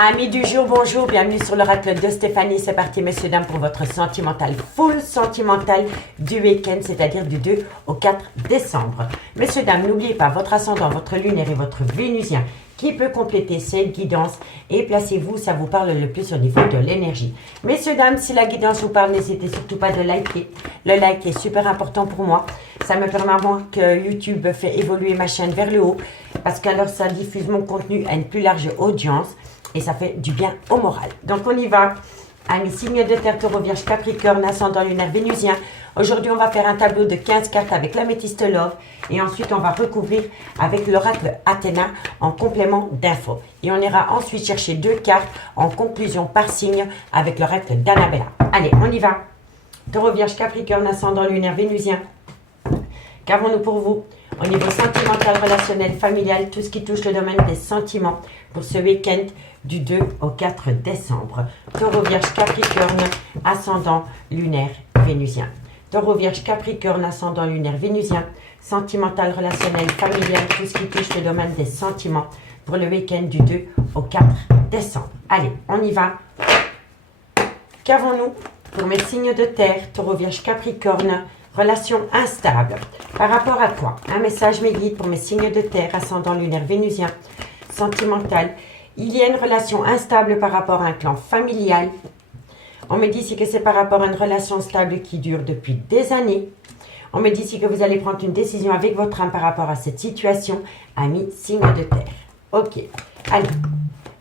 Amis du jour, bonjour, bienvenue sur l'oracle de Stéphanie. C'est parti, messieurs, dames, pour votre sentimental, full sentimental du week-end, c'est-à-dire du 2 au 4 décembre. Messieurs, dames, n'oubliez pas votre ascendant, votre lunaire et votre vénusien qui peut compléter cette guidance. Et placez-vous, ça vous parle le plus au niveau de l'énergie. Messieurs, dames, si la guidance vous parle, n'hésitez surtout pas de liker. Le like est super important pour moi. Ça me permet vraiment que YouTube fait évoluer ma chaîne vers le haut. Parce qu'alors, ça diffuse mon contenu à une plus large audience. Et ça fait du bien au moral. Donc, on y va. Amis, signe de terre, taureau, vierge, capricorne, ascendant lunaire, vénusien. Aujourd'hui, on va faire un tableau de 15 cartes avec l'améthyste love. Et ensuite, on va recouvrir avec l'oracle Athéna en complément d'infos. Et on ira ensuite chercher 2 cartes en conclusion par signe avec l'oracle d'Annabella. Allez, on y va. Taureau, vierge, capricorne, ascendant lunaire, vénusien. Qu'avons-nous pour vous au niveau sentimental, relationnel, familial, tout ce qui touche le domaine des sentiments pour ce week-end du 2 au 4 décembre. Taureau, vierge, capricorne, ascendant lunaire, vénusien. Taureau, vierge, capricorne, ascendant lunaire, vénusien. Sentimental, relationnel, familial, tout ce qui touche le domaine des sentiments pour le week-end du 2 au 4 décembre. Allez, on y va. Qu'avons-nous pour mes signes de terre, taureau, vierge, capricorne, relation instable. Par rapport à quoi? Un message me guide pour mes signes de terre, ascendant lunaire, vénusien. Sentimental. Il y a une relation instable par rapport à un clan familial. On me dit ici que c'est par rapport à une relation stable qui dure depuis des années. On me dit ici que vous allez prendre une décision avec votre âme par rapport à cette situation. Amis, signe de terre. Ok. Allez.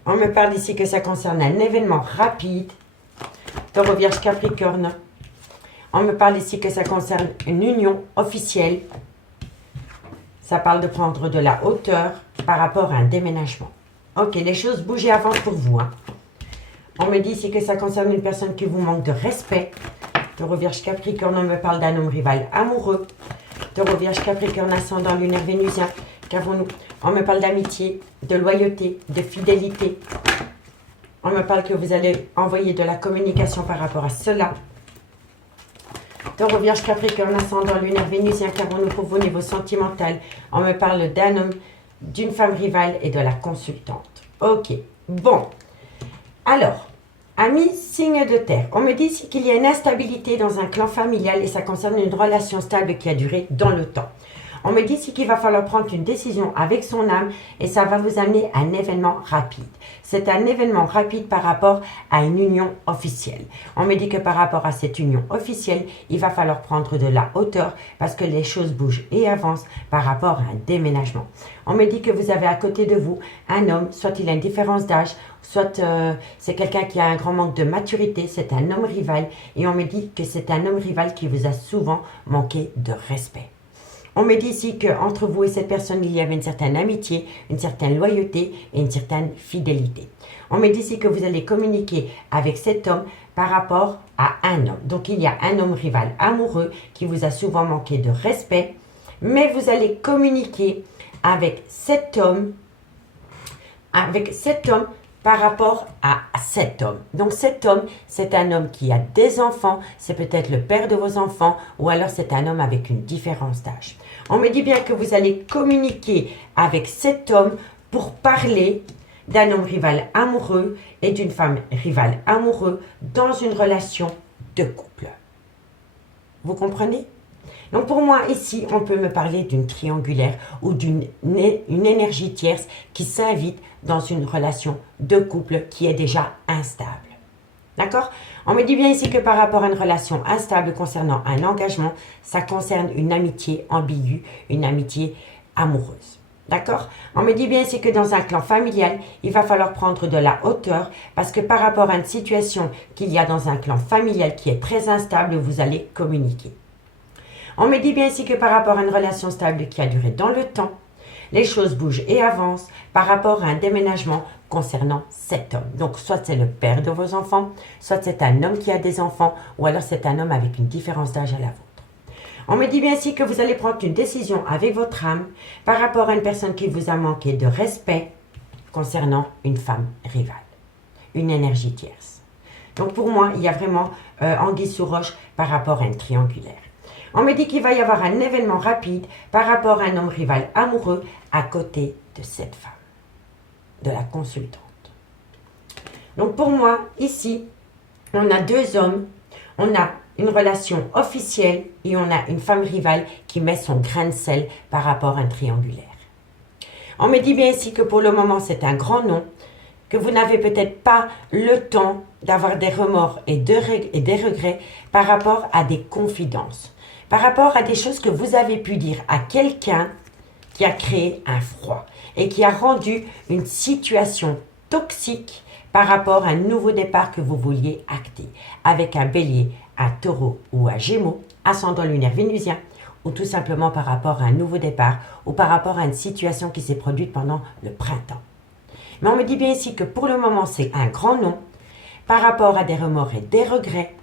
On me parle ici que ça concerne un événement rapide. Taureau, vierge, capricorne. On me parle ici que ça concerne une union officielle. Ça parle de prendre de la hauteur par rapport à un déménagement. Ok, les choses bougent et avancent pour vous. Hein. On me dit ici que ça concerne une personne qui vous manque de respect. Taureau, vierge, capricorne, on me parle d'un homme rival amoureux. Taureau, vierge, capricorne, ascendant lunaire, vénusien. Qu'avons-nous? On me parle d'amitié, de loyauté, de fidélité. On me parle que vous allez envoyer de la communication par rapport à cela. Taureau, vierge, capricorne, ascendant lunaire, vénusien. Qu'avons-nous pour vous au niveau sentimental? On me parle d'un homme, d'une femme rivale et de la consultante. Ok, bon. Alors, amis, signe de terre. On me dit ici qu'il y a une instabilité dans un clan familial et ça concerne une relation stable qui a duré dans le temps. On me dit ici qu'il va falloir prendre une décision avec son âme et ça va vous amener à un événement rapide. C'est un événement rapide par rapport à une union officielle. On me dit que par rapport à cette union officielle, il va falloir prendre de la hauteur parce que les choses bougent et avancent par rapport à un déménagement. On me dit que vous avez à côté de vous un homme, soit il a une différence d'âge, soit c'est quelqu'un qui a un grand manque de maturité, c'est un homme rival et on me dit que c'est un homme rival qui vous a souvent manqué de respect. On me dit ici qu'entre vous et cette personne, il y avait une certaine amitié, une certaine loyauté et une certaine fidélité. On me dit ici que vous allez communiquer avec cet homme par rapport à un homme. Donc, il y a un homme rival amoureux qui vous a souvent manqué de respect, mais vous allez communiquer avec cet homme par rapport à cet homme. Donc cet homme, c'est un homme qui a des enfants, c'est peut-être le père de vos enfants ou alors c'est un homme avec une différence d'âge. On me dit bien que vous allez communiquer avec cet homme pour parler d'un homme rival amoureux et d'une femme rivale amoureux dans une relation de couple. Vous comprenez? Donc pour moi, ici, on peut me parler d'une triangulaire ou d'une énergie tierce qui s'invite dans une relation de couple qui est déjà instable. D'accord? On me dit bien ici que par rapport à une relation instable concernant un engagement, ça concerne une amitié ambiguë, une amitié amoureuse. D'accord? On me dit bien ici que dans un clan familial, il va falloir prendre de la hauteur parce que par rapport à une situation qu'il y a dans un clan familial qui est très instable, vous allez communiquer. On me dit bien ici que par rapport à une relation stable qui a duré dans le temps, les choses bougent et avancent par rapport à un déménagement concernant cet homme. Donc, soit c'est le père de vos enfants, soit c'est un homme qui a des enfants, ou alors c'est un homme avec une différence d'âge à la vôtre. On me dit bien ici que vous allez prendre une décision avec votre âme par rapport à une personne qui vous a manqué de respect concernant une femme rivale, une énergie tierce. Donc, pour moi, il y a vraiment anguille sous roche par rapport à une triangulaire. On me dit qu'il va y avoir un événement rapide par rapport à un homme rival amoureux à côté de cette femme, de la consultante. Donc pour moi, ici, on a deux hommes, on a une relation officielle et on a une femme rivale qui met son grain de sel par rapport à un triangulaire. On me dit bien ici que pour le moment, c'est un grand non, que vous n'avez peut-être pas le temps d'avoir des remords et des regrets par rapport à des confidences, par rapport à des choses que vous avez pu dire à quelqu'un qui a créé un froid et qui a rendu une situation toxique par rapport à un nouveau départ que vous vouliez acter avec un bélier, un taureau ou un gémeaux, ascendant lunaire vénusien, ou tout simplement par rapport à un nouveau départ ou par rapport à une situation qui s'est produite pendant le printemps. Mais on me dit bien ici que pour le moment, c'est un grand non par rapport à des remords et des regrets.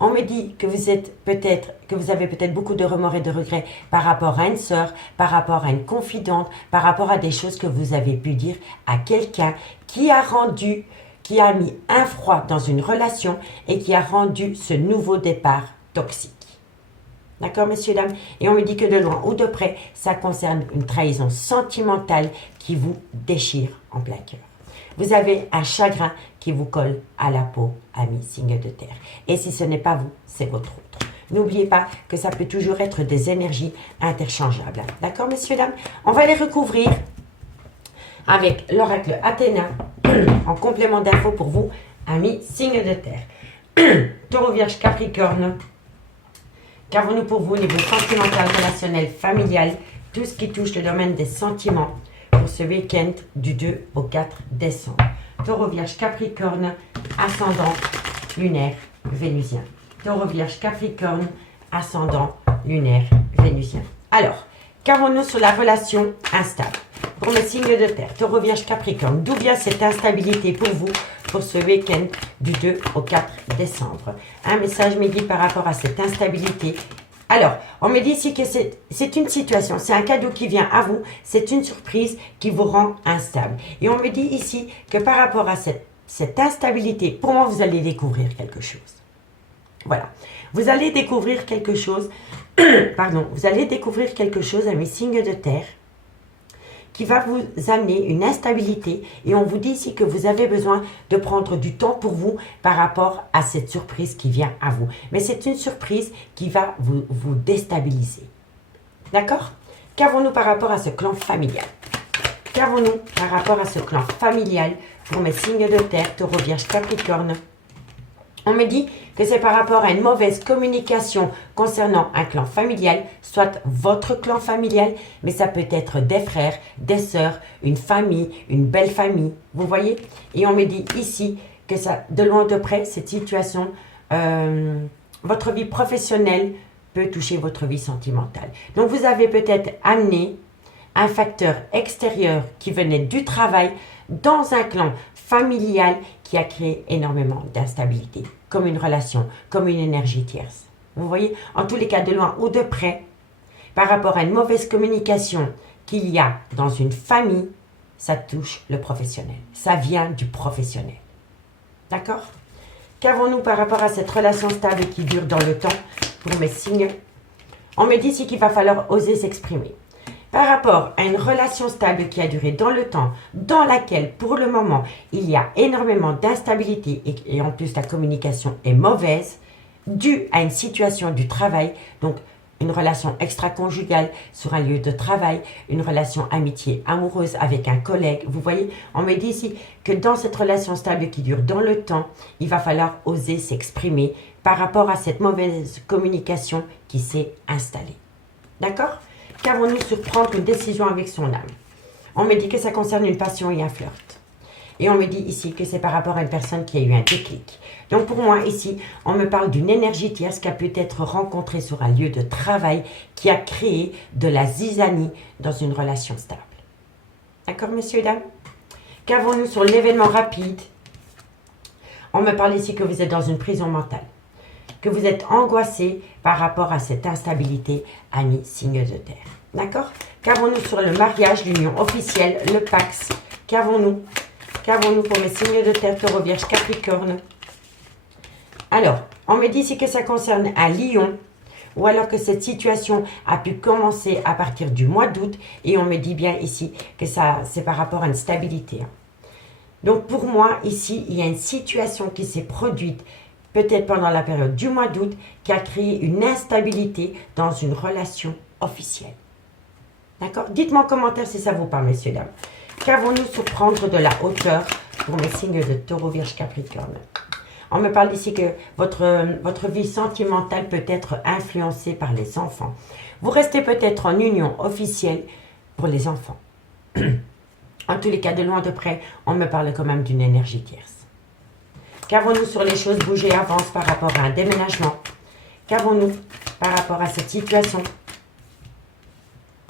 On me dit que vous avez peut-être beaucoup de remords et de regrets par rapport à une sœur, par rapport à une confidente, par rapport à des choses que vous avez pu dire à quelqu'un qui a mis un froid dans une relation et qui a rendu ce nouveau départ toxique. D'accord, messieurs, dames? Et on me dit que de loin ou de près, ça concerne une trahison sentimentale qui vous déchire en plein cœur. Vous avez un chagrin qui vous colle à la peau, amis signes de terre. Et si ce n'est pas vous, c'est votre autre. N'oubliez pas que ça peut toujours être des énergies interchangeables. D'accord, messieurs, dames? On va les recouvrir avec l'oracle Athéna en complément d'infos pour vous, amis signes de terre. Taureau, Vierge, Capricorne. Qu'avons-nous pour vous au niveau sentimental, relationnel, familial, tout ce qui touche le domaine des sentiments pour ce week-end du 2 au 4 décembre. Taureau, Vierge, Capricorne, ascendant lunaire vénusien. Taureau, Vierge, Capricorne, ascendant lunaire vénusien. Alors, qu'avons-nous sur la relation instable pour les signes de terre? Taureau, Vierge, Capricorne, d'où vient cette instabilité pour vous pour ce week-end du 2 au 4 décembre? Un message me dit par rapport à cette instabilité. Alors, on me dit ici que c'est une situation, c'est un cadeau qui vient à vous, c'est une surprise qui vous rend instable. Et on me dit ici que par rapport à cette instabilité, pour moi, vous allez découvrir quelque chose. Voilà. Vous allez découvrir quelque chose, vous allez découvrir quelque chose à mes signes de terre qui va vous amener une instabilité et on vous dit ici que vous avez besoin de prendre du temps pour vous par rapport à cette surprise qui vient à vous. Mais c'est une surprise qui va vous déstabiliser. D'accord? Qu'avons-nous par rapport à ce clan familial? Qu'avons-nous par rapport à ce clan familial pour mes signes de terre, Taureau, Vierge, Capricorne? On me dit que c'est par rapport à une mauvaise communication concernant un clan familial, soit votre clan familial, mais ça peut être des frères, des sœurs, une famille, une belle famille, vous voyez? Et on me dit ici que ça, de loin ou de près, cette situation, votre vie professionnelle peut toucher votre vie sentimentale. Donc vous avez peut-être amené un facteur extérieur qui venait du travail dans un clan familial qui a créé énormément d'instabilité, comme une relation, comme une énergie tierce. Vous voyez, en tous les cas, de loin ou de près, par rapport à une mauvaise communication qu'il y a dans une famille, ça touche le professionnel. Ça vient du professionnel. D'accord? Qu'avons-nous par rapport à cette relation stable qui dure dans le temps pour mes signes? On me dit ici qu'il va falloir oser s'exprimer. Par rapport à une relation stable qui a duré dans le temps, dans laquelle, pour le moment, il y a énormément d'instabilité et en plus la communication est mauvaise, due à une situation du travail, donc une relation extra-conjugale sur un lieu de travail, une relation amitié amoureuse avec un collègue. Vous voyez, on me dit ici que dans cette relation stable qui dure dans le temps, il va falloir oser s'exprimer par rapport à cette mauvaise communication qui s'est installée. D'accord? Qu'avons-nous sur prendre une décision avec son âme? On me dit que ça concerne une passion et un flirt. Et on me dit ici que c'est par rapport à une personne qui a eu un déclic. Donc pour moi ici, on me parle d'une énergie tierce qui a pu être rencontrée sur un lieu de travail qui a créé de la zizanie dans une relation stable. D'accord, messieurs et dames? Qu'avons-nous sur l'événement rapide? On me parle ici que vous êtes dans une prison mentale, que vous êtes angoissé par rapport à cette instabilité, amis signes de terre. D'accord? Qu'avons-nous sur le mariage, l'union officielle, le Pax? Qu'avons-nous? Qu'avons-nous pour mes signes de terre, Taureau, Vierge, Capricorne? Alors, on me dit ici que ça concerne un lion, ou alors que cette situation a pu commencer à partir du mois d'août, et on me dit bien ici que ça, c'est par rapport à une stabilité. Donc pour moi, ici, il y a une situation qui s'est produite peut-être pendant la période du mois d'août qui a créé une instabilité dans une relation officielle. D'accord? Dites-moi en commentaire si ça vous parle, messieurs, dames. Qu'avons-nous sur prendre de la hauteur pour mes signes de Taureau, Vierge, Capricorne? On me parle ici que votre vie sentimentale peut être influencée par les enfants. Vous restez peut-être en union officielle pour les enfants. En tous les cas, de loin de près, on me parle quand même d'une énergie tierce. Qu'avons-nous sur les choses bougées avance par rapport à un déménagement? Qu'avons-nous par rapport à cette situation?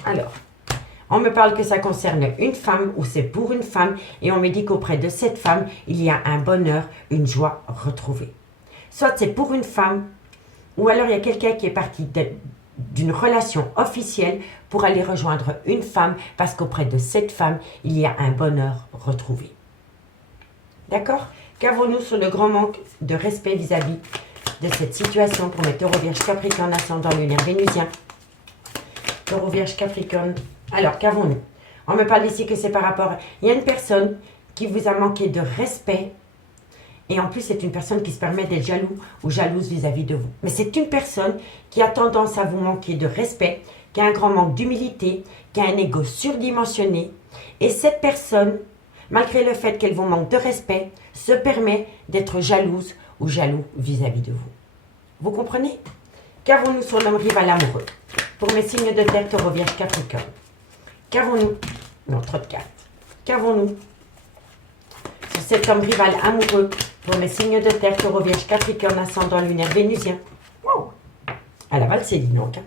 Alors, on me parle que ça concerne une femme ou c'est pour une femme et on me dit qu'auprès de cette femme, il y a un bonheur, une joie retrouvée. Soit c'est pour une femme ou alors il y a quelqu'un qui est parti d'une relation officielle pour aller rejoindre une femme parce qu'auprès de cette femme, il y a un bonheur retrouvé. D'accord? Qu'avons-nous sur le grand manque de respect vis-à-vis de cette situation pour mes Taureau, Vierge, Capricorne, ascendant lunaire vénusien? Taureau, Vierge, Capricorne. Alors, qu'avons-nous? On me parle ici que c'est par rapport... Il y a une personne qui vous a manqué de respect et en plus, c'est une personne qui se permet d'être jaloux ou jalouse vis-à-vis de vous. Mais c'est une personne qui a tendance à vous manquer de respect, qui a un grand manque d'humilité, qui a un ego surdimensionné. Et cette personne, malgré le fait qu'elle vous manque de respect, se permet d'être jalouse ou jaloux vis-à-vis de vous. Vous comprenez? Qu'avons-nous sur l'homme rival amoureux? Pour mes signes de terre, Taureau, Vierge, Capricorne. Qu'avons-nous? Non, trop de cartes. Qu'avons-nous sur cet homme rival amoureux pour mes signes de terre, Taureau, Vierge, Capricorne, ascendant lunaire vénusien? Wow. À la valse, c'est dit donc.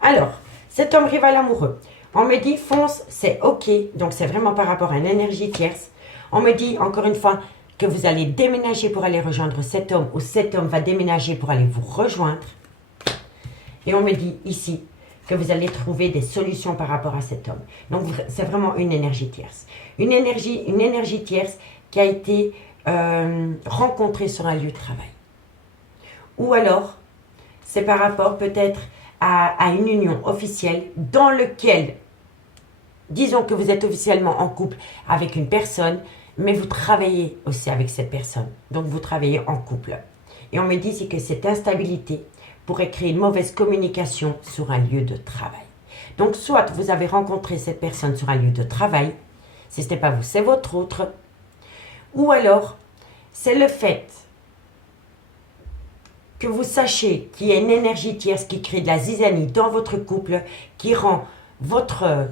Alors, cet homme rival amoureux, on me dit fonce, c'est ok. Donc, c'est vraiment par rapport à une énergie tierce. On me dit, encore une fois, que vous allez déménager pour aller rejoindre cet homme ou cet homme va déménager pour aller vous rejoindre. Et on me dit ici que vous allez trouver des solutions par rapport à cet homme. Donc, c'est vraiment une énergie tierce. Une énergie tierce qui a été rencontrée sur un lieu de travail. Ou alors, c'est par rapport peut-être à une union officielle dans lequel, disons que vous êtes officiellement en couple avec une personne, mais vous travaillez aussi avec cette personne. Donc, vous travaillez en couple. Et on me dit ici que cette instabilité pourrait créer une mauvaise communication sur un lieu de travail. Donc, soit vous avez rencontré cette personne sur un lieu de travail, si ce n'est pas vous, c'est votre autre, ou alors, c'est le fait que vous sachiez qu'il y a une énergie tierce qui crée de la zizanie dans votre couple, qui rend votre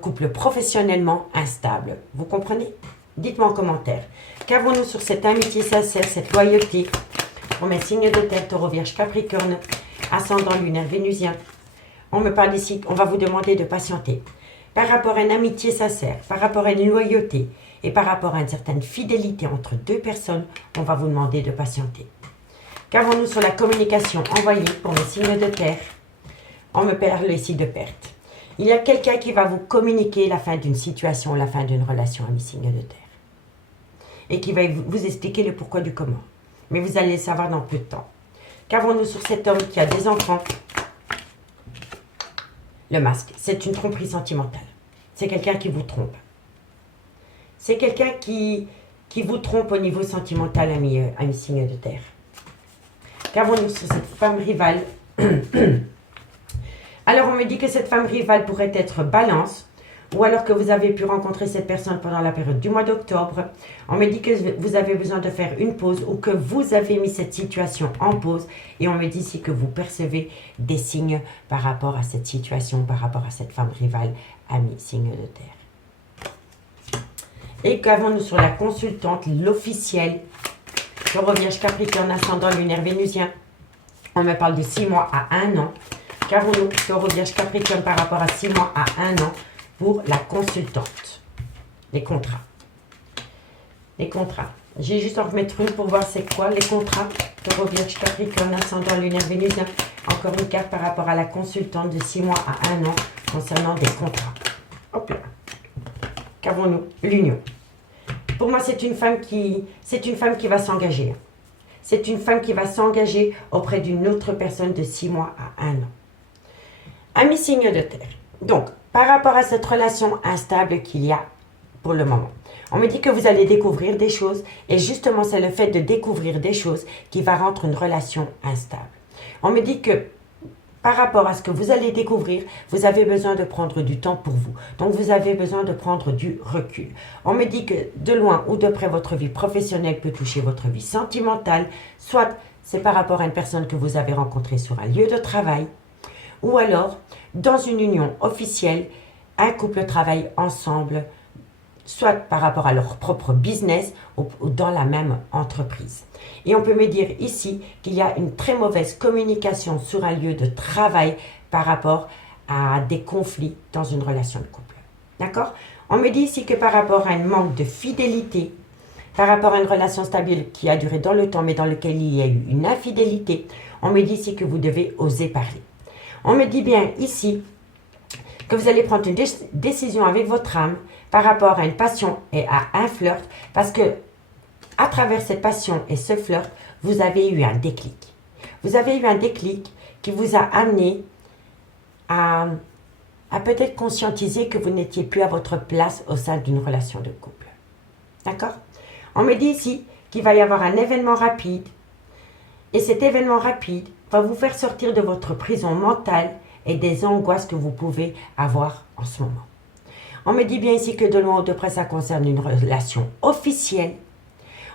couple professionnellement instable. Vous comprenez? Dites-moi en commentaire. Qu'avons-nous sur cette amitié sincère, cette loyauté pour mes signes de terre, Taureau, Vierge, Capricorne, ascendant lunaire vénusien? On me parle ici, on va vous demander de patienter. Par rapport à une amitié sincère, par rapport à une loyauté et par rapport à une certaine fidélité entre deux personnes, on va vous demander de patienter. Qu'avons-nous sur la communication envoyée pour mes signes de terre? On me parle ici de perte. Il y a quelqu'un qui va vous communiquer la fin d'une situation, la fin d'une relation à mes signes de terre. Et qui va vous expliquer le pourquoi du comment. Mais vous allez le savoir dans peu de temps. Qu'avons-nous sur cet homme qui a des enfants? Le masque, c'est une tromperie sentimentale. C'est quelqu'un qui vous trompe. C'est quelqu'un qui vous trompe au niveau sentimental, amis signes de terre. Qu'avons-nous sur cette femme rivale? Alors, on me dit que cette femme rivale pourrait être Balance, ou alors que vous avez pu rencontrer cette personne pendant la période du mois d'octobre. On me dit que vous avez besoin de faire une pause ou que vous avez mis cette situation en pause. Et on me dit ici que vous percevez des signes par rapport à cette situation, par rapport à cette femme rivale, amis signes de terre. Et qu'avons-nous sur la consultante, l'officielle, Taureau, Vierge, Capricorne, ascendant lunaire vénusien? On me parle de 6 mois à 1 an. Qu'avons-nous, Taureau, Vierge, Capricorne, par rapport à 6 mois à 1 an pour la consultante? Les contrats. Les contrats. J'ai juste en remettre une pour voir c'est quoi les contrats. Taureau, Vierge, Capricorne, ascendant lunaire vénusien. Encore une carte par rapport à la consultante de 6 mois à 1 an concernant des contrats. Hop là. Qu'avons-nous? L'union. Pour moi, c'est une femme qui va s'engager. C'est une femme qui va s'engager auprès d'une autre personne de 6 mois à 1 an. Amis signes de terre. Donc, par rapport à cette relation instable qu'il y a pour le moment, On me dit que vous allez découvrir des choses et justement c'est le fait de découvrir des choses qui va rendre une relation instable. On me dit que par rapport à ce que vous allez découvrir, vous avez besoin de prendre du temps pour vous. Donc, vous avez besoin de prendre du recul. On me dit que de loin ou de près, votre vie professionnelle peut toucher votre vie sentimentale. Soit c'est par rapport à une personne que vous avez rencontrée sur un lieu de travail. Ou alors, dans une union officielle, un couple travaille ensemble, soit par rapport à leur propre business ou dans la même entreprise. Et on peut me dire ici qu'il y a une très mauvaise communication sur un lieu de travail par rapport à des conflits dans une relation de couple. D'accord? On me dit ici que par rapport à un manque de fidélité, par rapport à une relation stable qui a duré dans le temps mais dans lequel il y a eu une infidélité, on me dit ici que vous devez oser parler. On me dit bien ici que vous allez prendre une décision avec votre âme par rapport à une passion et à un flirt, parce que à travers cette passion et ce flirt, vous avez eu un déclic. Vous avez eu un déclic qui vous a amené à peut-être conscientiser que vous n'étiez plus à votre place au sein d'une relation de couple. D'accord? On me dit ici qu'il va y avoir un événement rapide, et cet événement rapide va vous faire sortir de votre prison mentale et des angoisses que vous pouvez avoir en ce moment. On me dit bien ici que de loin ou de près, ça concerne une relation officielle.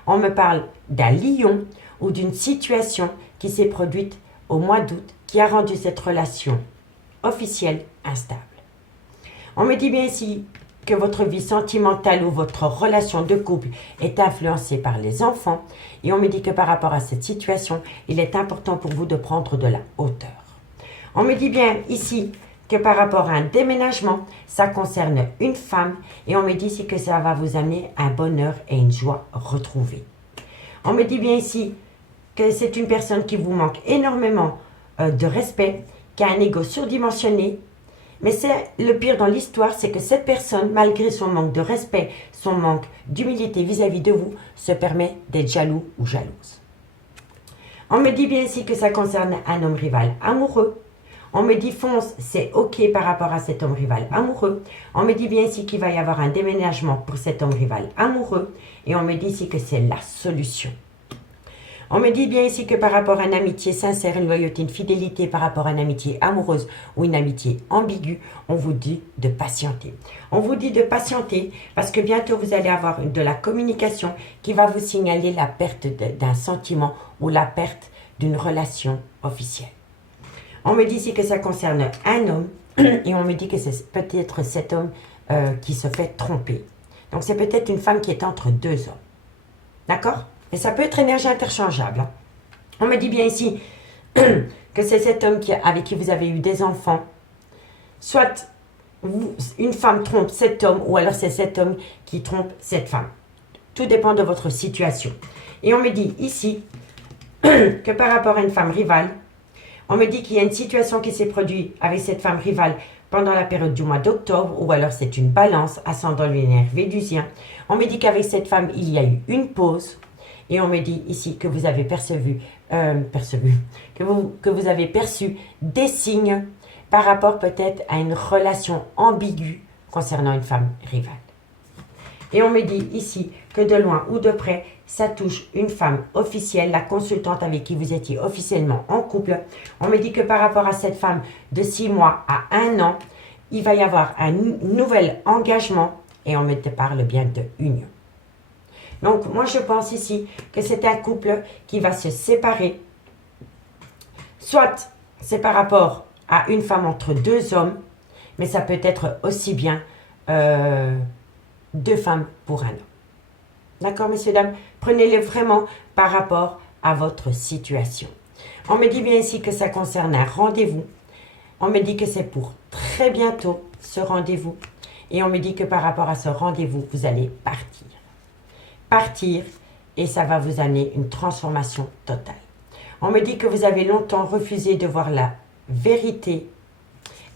On me parle d'un lion ou d'une situation qui s'est produite au mois d'août qui a rendu cette relation officielle instable. On me dit bien ici que votre vie sentimentale ou votre relation de couple est influencée par les enfants et on me dit que par rapport à cette situation, il est important pour vous de prendre de la hauteur. On me dit bien ici que par rapport à un déménagement, ça concerne une femme et on me dit ici que ça va vous amener un bonheur et une joie retrouvée. On me dit bien ici que c'est une personne qui vous manque énormément de respect, qui a un ego surdimensionné, mais c'est le pire dans l'histoire, c'est que cette personne, malgré son manque de respect, son manque d'humilité vis-à-vis de vous, se permet d'être jaloux ou jalouse. On me dit bien ici que ça concerne un homme rival amoureux. On me dit fonce, c'est ok par rapport à cet homme rival amoureux. On me dit bien ici qu'il va y avoir un déménagement pour cet homme rival amoureux. Et on me dit ici que c'est la solution. On me dit bien ici que par rapport à une amitié sincère, une loyauté, une fidélité par rapport à une amitié amoureuse ou une amitié ambiguë, on vous dit de patienter. On vous dit de patienter parce que bientôt vous allez avoir de la communication qui va vous signaler la perte d'un sentiment ou la perte d'une relation officielle. On me dit ici que ça concerne un homme et on me dit que c'est peut-être cet homme qui se fait tromper. Donc c'est peut-être une femme qui est entre deux hommes. D'accord? Et ça peut être énergie interchangeable. Hein. On me dit bien ici que c'est cet homme avec qui vous avez eu des enfants. Soit une femme trompe cet homme ou alors c'est cet homme qui trompe cette femme. Tout dépend de votre situation. Et on me dit ici que par rapport à une femme rivale, on me dit qu'il y a une situation qui s'est produite avec cette femme rivale pendant la période du mois d'octobre, ou alors c'est une balance, ascendant lunaire vénusien. On me dit qu'avec cette femme, il y a eu une pause. Et on me dit ici que vous avez que vous avez perçu des signes par rapport peut-être à une relation ambiguë concernant une femme rivale. Et on me dit ici que de loin ou de près, ça touche une femme officielle, la consultante avec qui vous étiez officiellement en couple. On me dit que par rapport à cette femme de 6 mois à 1 an, il va y avoir un nouvel engagement et on me parle bien de union. Donc moi je pense ici que c'est un couple qui va se séparer. Soit c'est par rapport à une femme entre deux hommes, mais ça peut être aussi bien 2 femmes pour un homme. D'accord, messieurs, dames? Prenez-le vraiment par rapport à votre situation. On me dit bien ici que ça concerne un rendez-vous. On me dit que c'est pour très bientôt, ce rendez-vous. Et on me dit que par rapport à ce rendez-vous, vous allez partir. Partir, et ça va vous amener une transformation totale. On me dit que vous avez longtemps refusé de voir la vérité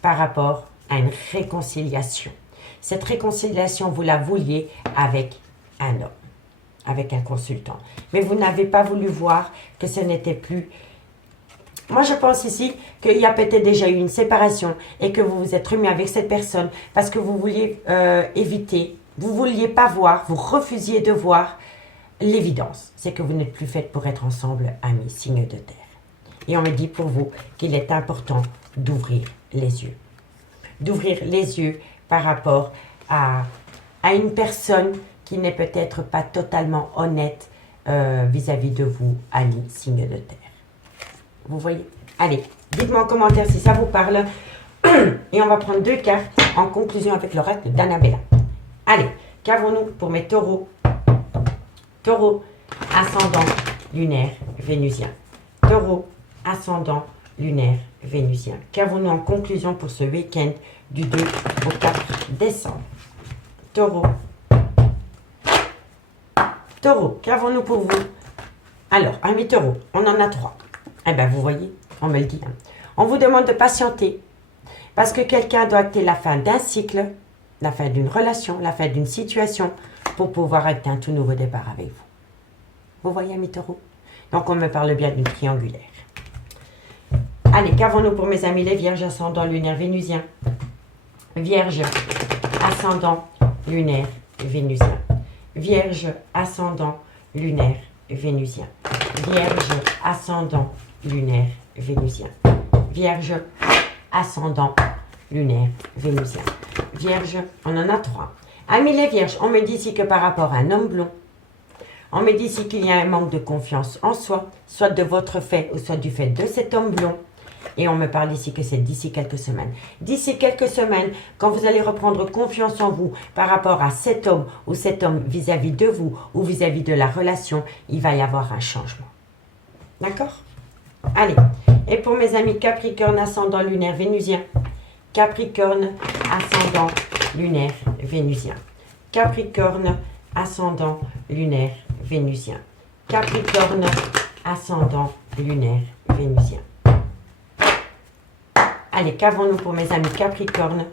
par rapport à une réconciliation. Cette réconciliation, vous la vouliez avec un homme, avec un consultant. Mais vous n'avez pas voulu voir que ce n'était plus... Moi, je pense ici qu'il y a peut-être déjà eu une séparation et que vous vous êtes remis avec cette personne parce que vous vouliez éviter vous ne vouliez pas voir, vous refusiez de voir l'évidence. C'est que vous n'êtes plus faites pour être ensemble, amis, signe de terre. Et on me dit pour vous qu'il est important d'ouvrir les yeux. D'ouvrir les yeux par rapport à une personne qui n'est peut-être pas totalement honnête vis-à-vis de vous, amis, signe de terre. Vous voyez? Allez, dites-moi en commentaire si ça vous parle. Et on va prendre 2 cartes en conclusion avec l'oracle d'Annabella. Allez, qu'avons-nous pour mes taureaux? Taureau, ascendant, lunaire, vénusien. Taureau, ascendant, lunaire, vénusien. Qu'avons-nous en conclusion pour ce week-end du 2 au 4 décembre? Taureau. Taureau, qu'avons-nous pour vous? Alors, amis taureau, on en a 3. Eh bien, vous voyez, on me le dit. On vous demande de patienter parce que quelqu'un doit acter la fin d'un cycle, la fin d'une relation, la fin d'une situation pour pouvoir acter un tout nouveau départ avec vous. Vous voyez, amis taureau? Donc, on me parle bien d'une triangulaire. Allez, qu'avons-nous pour mes amis les vierges, ascendant, lunaire, vénusien? Vierge, ascendant, lunaire, vénusien. Vierge, ascendant, lunaire, vénusien. Vierge, ascendant, lunaire, vénusien. Vierge, ascendant, lunaire, vénusien. Vierge, on en a 3. Amis les vierges, on me dit ici que par rapport à un homme blond, on me dit ici qu'il y a un manque de confiance en soi, soit de votre fait ou soit du fait de cet homme blond. Et on me parle ici que c'est d'ici quelques semaines. D'ici quelques semaines, quand vous allez reprendre confiance en vous par rapport à cet homme ou cet homme vis-à-vis de vous ou vis-à-vis de la relation, il va y avoir un changement. D'accord? Allez. Et pour mes amis Capricorne, ascendant, lunaire, vénusien. Capricorne, ascendant, lunaire, vénusien. Capricorne, ascendant, lunaire, vénusien. Capricorne, ascendant, lunaire, vénusien. Allez, qu'avons-nous pour mes amis Capricorne?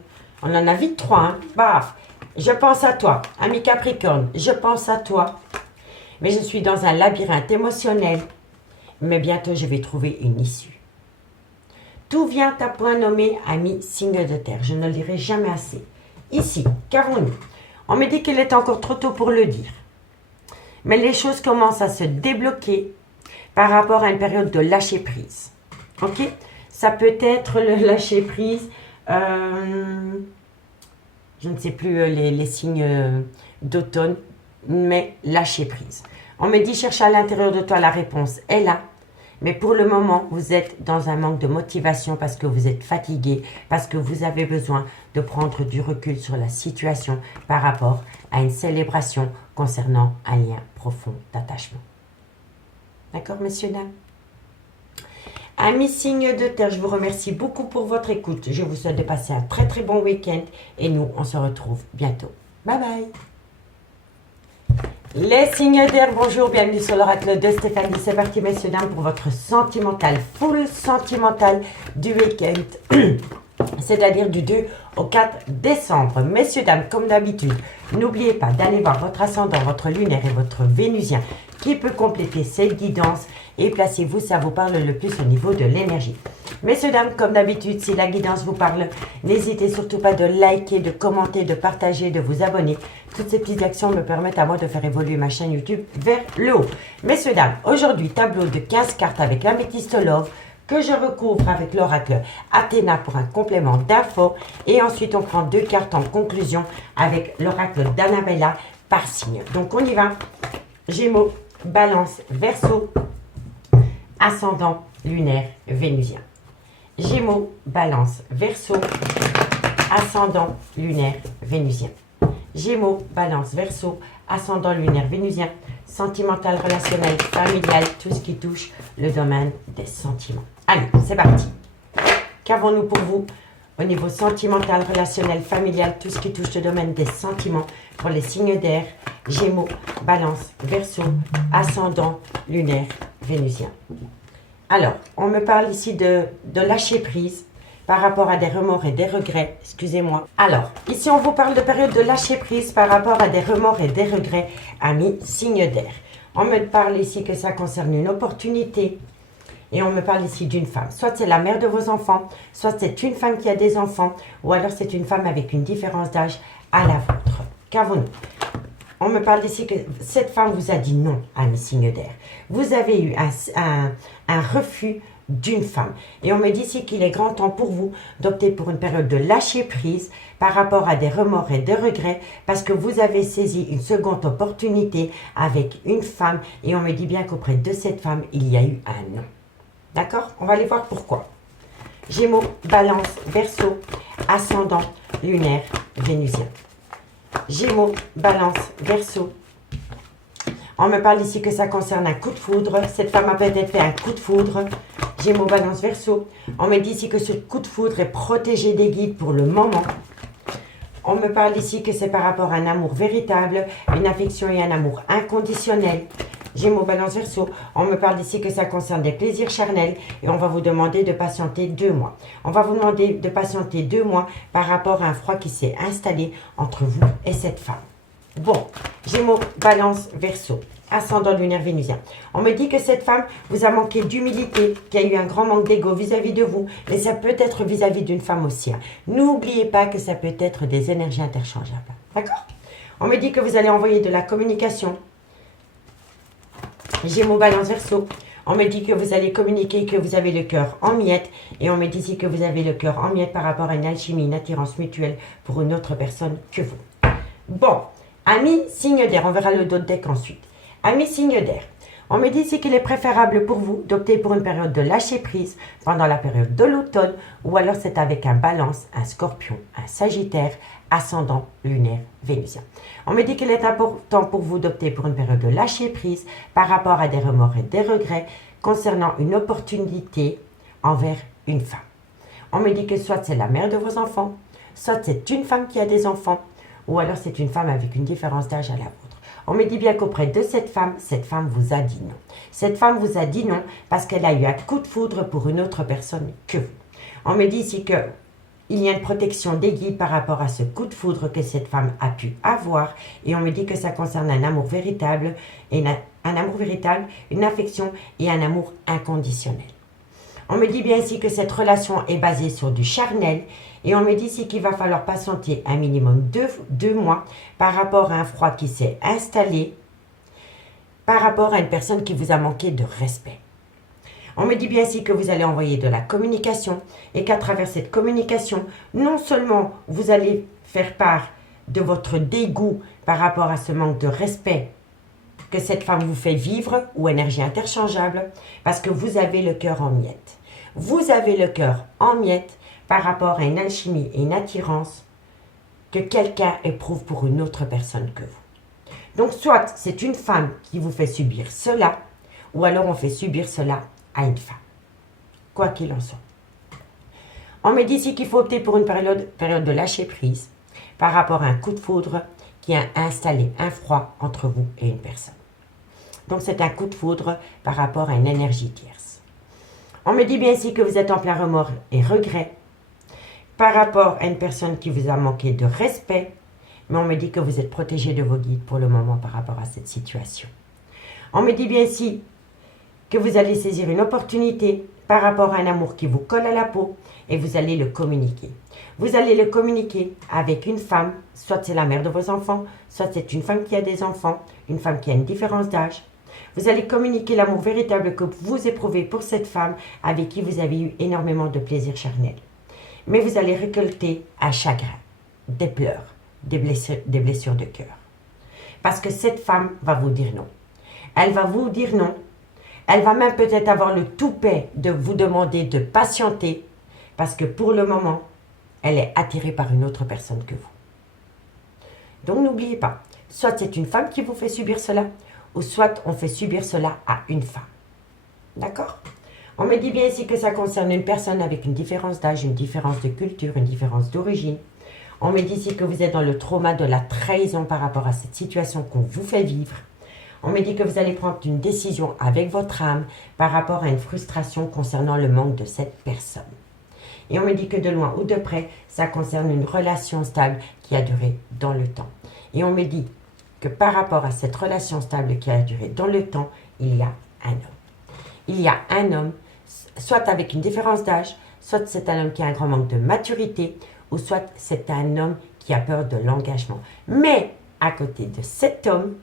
On en a vite 3, hein? Baf! Je pense à toi, ami Capricorne, je pense à toi. Mais je suis dans un labyrinthe émotionnel. Mais bientôt, je vais trouver une issue. Tout vient à point nommé, ami signe de terre. Je ne le dirai jamais assez. Ici, qu'avons-nous? On me dit qu'il est encore trop tôt pour le dire. Mais les choses commencent à se débloquer par rapport à une période de lâcher prise. Ok? Ça peut être le lâcher prise, je ne sais plus les signes d'automne, mais lâcher prise. On me dit cherche à l'intérieur de toi, la réponse est là. Mais pour le moment, vous êtes dans un manque de motivation parce que vous êtes fatigué, parce que vous avez besoin de prendre du recul sur la situation par rapport à une célébration concernant un lien profond d'attachement. D'accord, messieurs, dames? Amis signes de terre, je vous remercie beaucoup pour votre écoute. Je vous souhaite de passer un très très bon week-end et nous, on se retrouve bientôt. Bye bye. Les signes d'air, bonjour, bienvenue sur l'oracle de Stéphanie. C'est parti, messieurs, dames, pour votre sentimental, full sentimental du week-end. C'est-à-dire du 2 au 4 décembre. Messieurs, dames, comme d'habitude, n'oubliez pas d'aller voir votre ascendant, votre lunaire et votre vénusien qui peut compléter cette guidance et placez-vous, ça vous parle le plus au niveau de l'énergie. Messieurs, dames, comme d'habitude, si la guidance vous parle, n'hésitez surtout pas de liker, de commenter, de partager, de vous abonner. Toutes ces petites actions me permettent à moi de faire évoluer ma chaîne YouTube vers le haut. Messieurs, dames, aujourd'hui, tableau de 15 cartes avec l'améthyste love que je recouvre avec l'oracle Athéna pour un complément d'infos. Et ensuite, on prend 2 cartes en conclusion avec l'oracle d'Annabella par signe. Donc, on y va. Gémeaux, Balance, Verseau, ascendant, lunaire, vénusien. Gémeaux, Balance, Verseau, ascendant, lunaire, vénusien. Gémeaux, Balance, Verseau, ascendant, lunaire, vénusien. Sentimental, relationnel, familial, tout ce qui touche le domaine des sentiments. Allez, c'est parti. Qu'avons-nous pour vous au niveau sentimental, relationnel, familial, tout ce qui touche le domaine des sentiments pour les signes d'air, Gémeaux, Balance, Verseau, ascendant, lunaire, vénusien. Alors, on me parle ici de lâcher prise par rapport à des remords et des regrets. Excusez-moi. Alors, ici, on vous parle de période de lâcher prise par rapport à des remords et des regrets, amis, signe d'air. On me parle ici que ça concerne une opportunité. Et on me parle ici d'une femme. Soit c'est la mère de vos enfants, soit c'est une femme qui a des enfants, ou alors c'est une femme avec une différence d'âge à la vôtre. qu'avons-nous? On me parle d'ici que cette femme vous a dit non, ami signe d'air. Vous avez eu un refus d'une femme. Et on me dit ici qu'il est grand temps pour vous d'opter pour une période de lâcher prise par rapport à des remords et des regrets parce que vous avez saisi une seconde opportunité avec une femme et on me dit bien qu'auprès de cette femme, il y a eu un non. D'accord? On va aller voir pourquoi. Gémeaux, Balance, Verseau, ascendant, lunaire, vénusien. Gémeaux, Balance, Verseau. On me parle ici que ça concerne un coup de foudre. Cette femme a peut-être fait un coup de foudre. Gémeaux, Balance, Verseau. On me dit ici que ce coup de foudre est protégé des guides pour le moment. On me parle ici que c'est par rapport à un amour véritable, une affection et un amour inconditionnel. Gémeaux, Balance, Verseau. On me parle ici que ça concerne des plaisirs charnels et on va vous demander de patienter 2 mois. On va vous demander de patienter 2 mois par rapport à un froid qui s'est installé entre vous et cette femme. Bon, Gémeaux, Balance, Verseau, ascendant lunaire vénusien. On me dit que cette femme vous a manqué d'humilité, qu'il y a eu un grand manque d'ego vis-à-vis de vous, mais ça peut être vis-à-vis d'une femme aussi. N'oubliez pas que ça peut être des énergies interchangeables. D'accord? On me dit que vous allez envoyer de la communication. Gémeaux, Balance, Verseau. On me dit que vous allez communiquer, que vous avez le cœur en miettes. Et on me dit ici que vous avez le cœur en miettes par rapport à une alchimie, une attirance mutuelle pour une autre personne que vous. Bon, amis signe d'air, on verra le dos de deck ensuite. Amis signe d'air, on me dit ici qu'il est préférable pour vous d'opter pour une période de lâcher prise pendant la période de l'automne ou alors c'est avec un Balance, un Scorpion, un Sagittaire, ascendant lunaire vénusien. On me dit qu'il est important pour vous d'opter pour une période de lâcher prise par rapport à des remords et des regrets concernant une opportunité envers une femme. On me dit que soit c'est la mère de vos enfants, soit c'est une femme qui a des enfants, ou alors c'est une femme avec une différence d'âge à la vôtre. On me dit bien qu'auprès de cette femme vous a dit non. Cette femme vous a dit non parce qu'elle a eu un coup de foudre pour une autre personne que vous. On me dit ici qu'il y a une protection des guides par rapport à ce coup de foudre que cette femme a pu avoir. Et on me dit que ça concerne un amour véritable, une affection et un amour inconditionnel. On me dit bien ici que cette relation est basée sur du charnel et on me dit ici qu'il va falloir patienter un minimum 2 mois par rapport à un froid qui s'est installé, par rapport à une personne qui vous a manqué de respect. On me dit bien ici que vous allez envoyer de la communication et qu'à travers cette communication, non seulement vous allez faire part de votre dégoût par rapport à ce manque de respect que cette femme vous fait vivre ou énergie interchangeable parce que vous avez le cœur en miettes. Vous avez le cœur en miettes par rapport à une alchimie et une attirance que quelqu'un éprouve pour une autre personne que vous. Donc soit c'est une femme qui vous fait subir cela ou alors on fait subir cela à une femme. Quoi qu'il en soit. On me dit ici qu'il faut opter pour une période de lâcher prise par rapport à un coup de foudre qui a installé un froid entre vous et une personne. Donc c'est un coup de foudre par rapport à une énergie tierce. On me dit bien ici que vous êtes en plein remords et regret par rapport à une personne qui vous a manqué de respect, mais on me dit que vous êtes protégé de vos guides pour le moment par rapport à cette situation. On me dit bien ici que vous allez saisir une opportunité par rapport à un amour qui vous colle à la peau et vous allez le communiquer. Vous allez le communiquer avec une femme, soit c'est la mère de vos enfants, soit c'est une femme qui a des enfants, une femme qui a une différence d'âge. Vous allez communiquer l'amour véritable que vous éprouvez pour cette femme avec qui vous avez eu énormément de plaisir charnel. Mais vous allez récolter un chagrin, des pleurs, des blessures de cœur. Parce que cette femme va vous dire non. Elle va vous dire non. Elle va même peut-être avoir le toupet de vous demander de patienter parce que pour le moment, elle est attirée par une autre personne que vous. Donc n'oubliez pas, soit c'est une femme qui vous fait subir cela, ou soit on fait subir cela à une femme. D'accord? On me dit bien ici que ça concerne une personne avec une différence d'âge, une différence de culture, une différence d'origine. On me dit ici que vous êtes dans le trauma de la trahison par rapport à cette situation qu'on vous fait vivre. On me dit que vous allez prendre une décision avec votre âme par rapport à une frustration concernant le manque de cette personne. Et on me dit que de loin ou de près, ça concerne une relation stable qui a duré dans le temps. Et on me dit que par rapport à cette relation stable qui a duré dans le temps, il y a un homme. Il y a un homme, soit avec une différence d'âge, soit c'est un homme qui a un grand manque de maturité, ou soit c'est un homme qui a peur de l'engagement. Mais à côté de cet homme,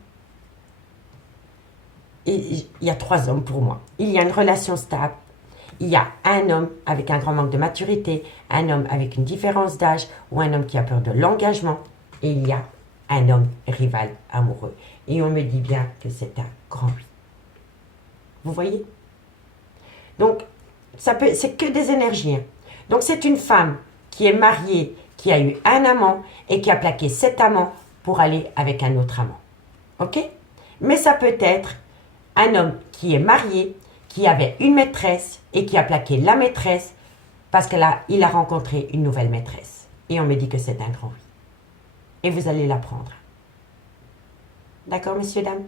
il y a 3 hommes pour moi. Il y a une relation stable. Il y a un homme avec un grand manque de maturité, un homme avec une différence d'âge ou un homme qui a peur de l'engagement. Et il y a un homme rival amoureux. Et on me dit bien que c'est un grand oui. Vous voyez? Donc, c'est que des énergies. Hein. Donc, c'est une femme qui est mariée, qui a eu un amant et qui a plaqué cet amant pour aller avec un autre amant. Ok? Mais ça peut être un homme qui est marié, qui avait une maîtresse et qui a plaqué la maîtresse parce qu'il a rencontré une nouvelle maîtresse. Et on me dit que c'est un grand oui. Et vous allez l'apprendre. D'accord, messieurs, dames?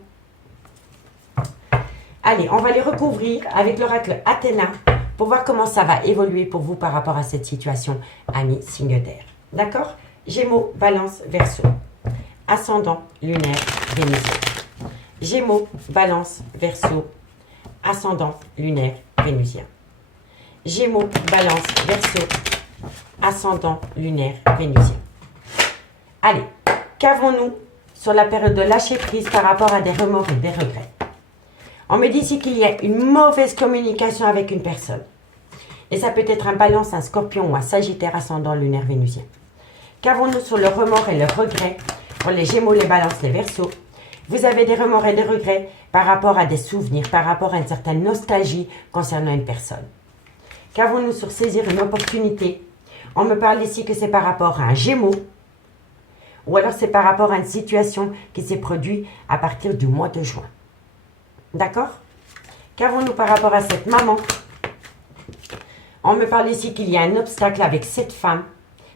Allez, on va les recouvrir avec l'oracle Athéna pour voir comment ça va évoluer pour vous par rapport à cette situation, amis signe d'air. D'accord? Gémeaux, Balance, Verseau. Ascendant, lunaire, Vénusien. Gémeaux, Balance, Verseau. Ascendant, lunaire, Vénusien. Gémeaux, Balance, Verseau. Ascendant, lunaire, Vénusien. Allez, qu'avons-nous sur la période de lâcher prise par rapport à des remords et des regrets? On me dit ici qu'il y a une mauvaise communication avec une personne. Et ça peut être un Balance, un Scorpion ou un Sagittaire ascendant lunaire Vénusien. Qu'avons-nous sur le remords et le regret pour les Gémeaux, les Balances, les Verseaux? Vous avez des remords et des regrets par rapport à des souvenirs, par rapport à une certaine nostalgie concernant une personne. Qu'avons-nous sur saisir une opportunité? On me parle ici que c'est par rapport à un Gémeaux ou alors c'est par rapport à une situation qui s'est produite à partir du mois de juin. D'accord? Qu'avons-nous par rapport à cette maman? On me parle ici qu'il y a un obstacle avec cette femme.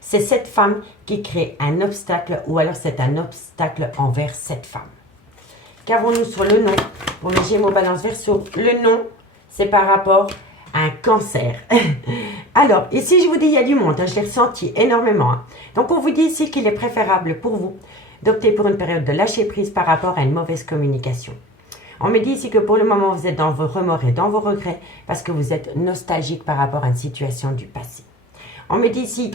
C'est cette femme qui crée un obstacle ou alors c'est un obstacle envers cette femme. Qu'avons-nous sur le nom? Pour les Gémeaux, Balance, Verseau, le nom, c'est par rapport à un cancer. Alors, ici, je vous dis, il y a du monde. Hein, je l'ai ressenti énormément. Hein. Donc, on vous dit ici qu'il est préférable pour vous d'opter pour une période de lâcher prise par rapport à une mauvaise communication. On me dit ici que pour le moment, vous êtes dans vos remords et dans vos regrets parce que vous êtes nostalgique par rapport à une situation du passé. On me dit ici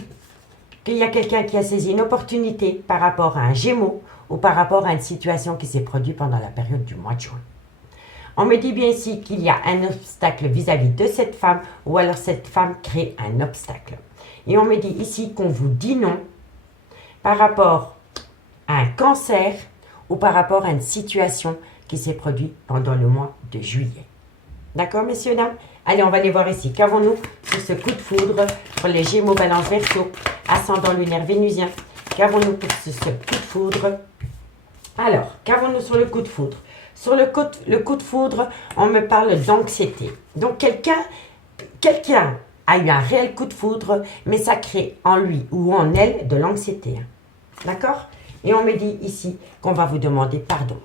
qu'il y a quelqu'un qui a saisi une opportunité par rapport à un Gémeaux ou par rapport à une situation qui s'est produite pendant la période du mois de juin. On me dit bien ici qu'il y a un obstacle vis-à-vis de cette femme ou alors cette femme crée un obstacle. Et on me dit ici qu'on vous dit non par rapport à un cancer ou par rapport à une situation qui s'est produite pendant le mois de juillet. D'accord, messieurs, dames? Allez, on va aller voir ici. Qu'avons-nous sur ce coup de foudre pour les Gémeaux, Balance, Verseau, ascendant lunaire Vénusien? Qu'avons-nous pour ce coup de foudre? Alors, qu'avons-nous sur le coup de foudre? Sur le coup de foudre, on me parle d'anxiété. Donc, quelqu'un a eu un réel coup de foudre, mais ça crée en lui ou en elle de l'anxiété. D'accord? Et on me dit ici qu'on va vous demander pardon.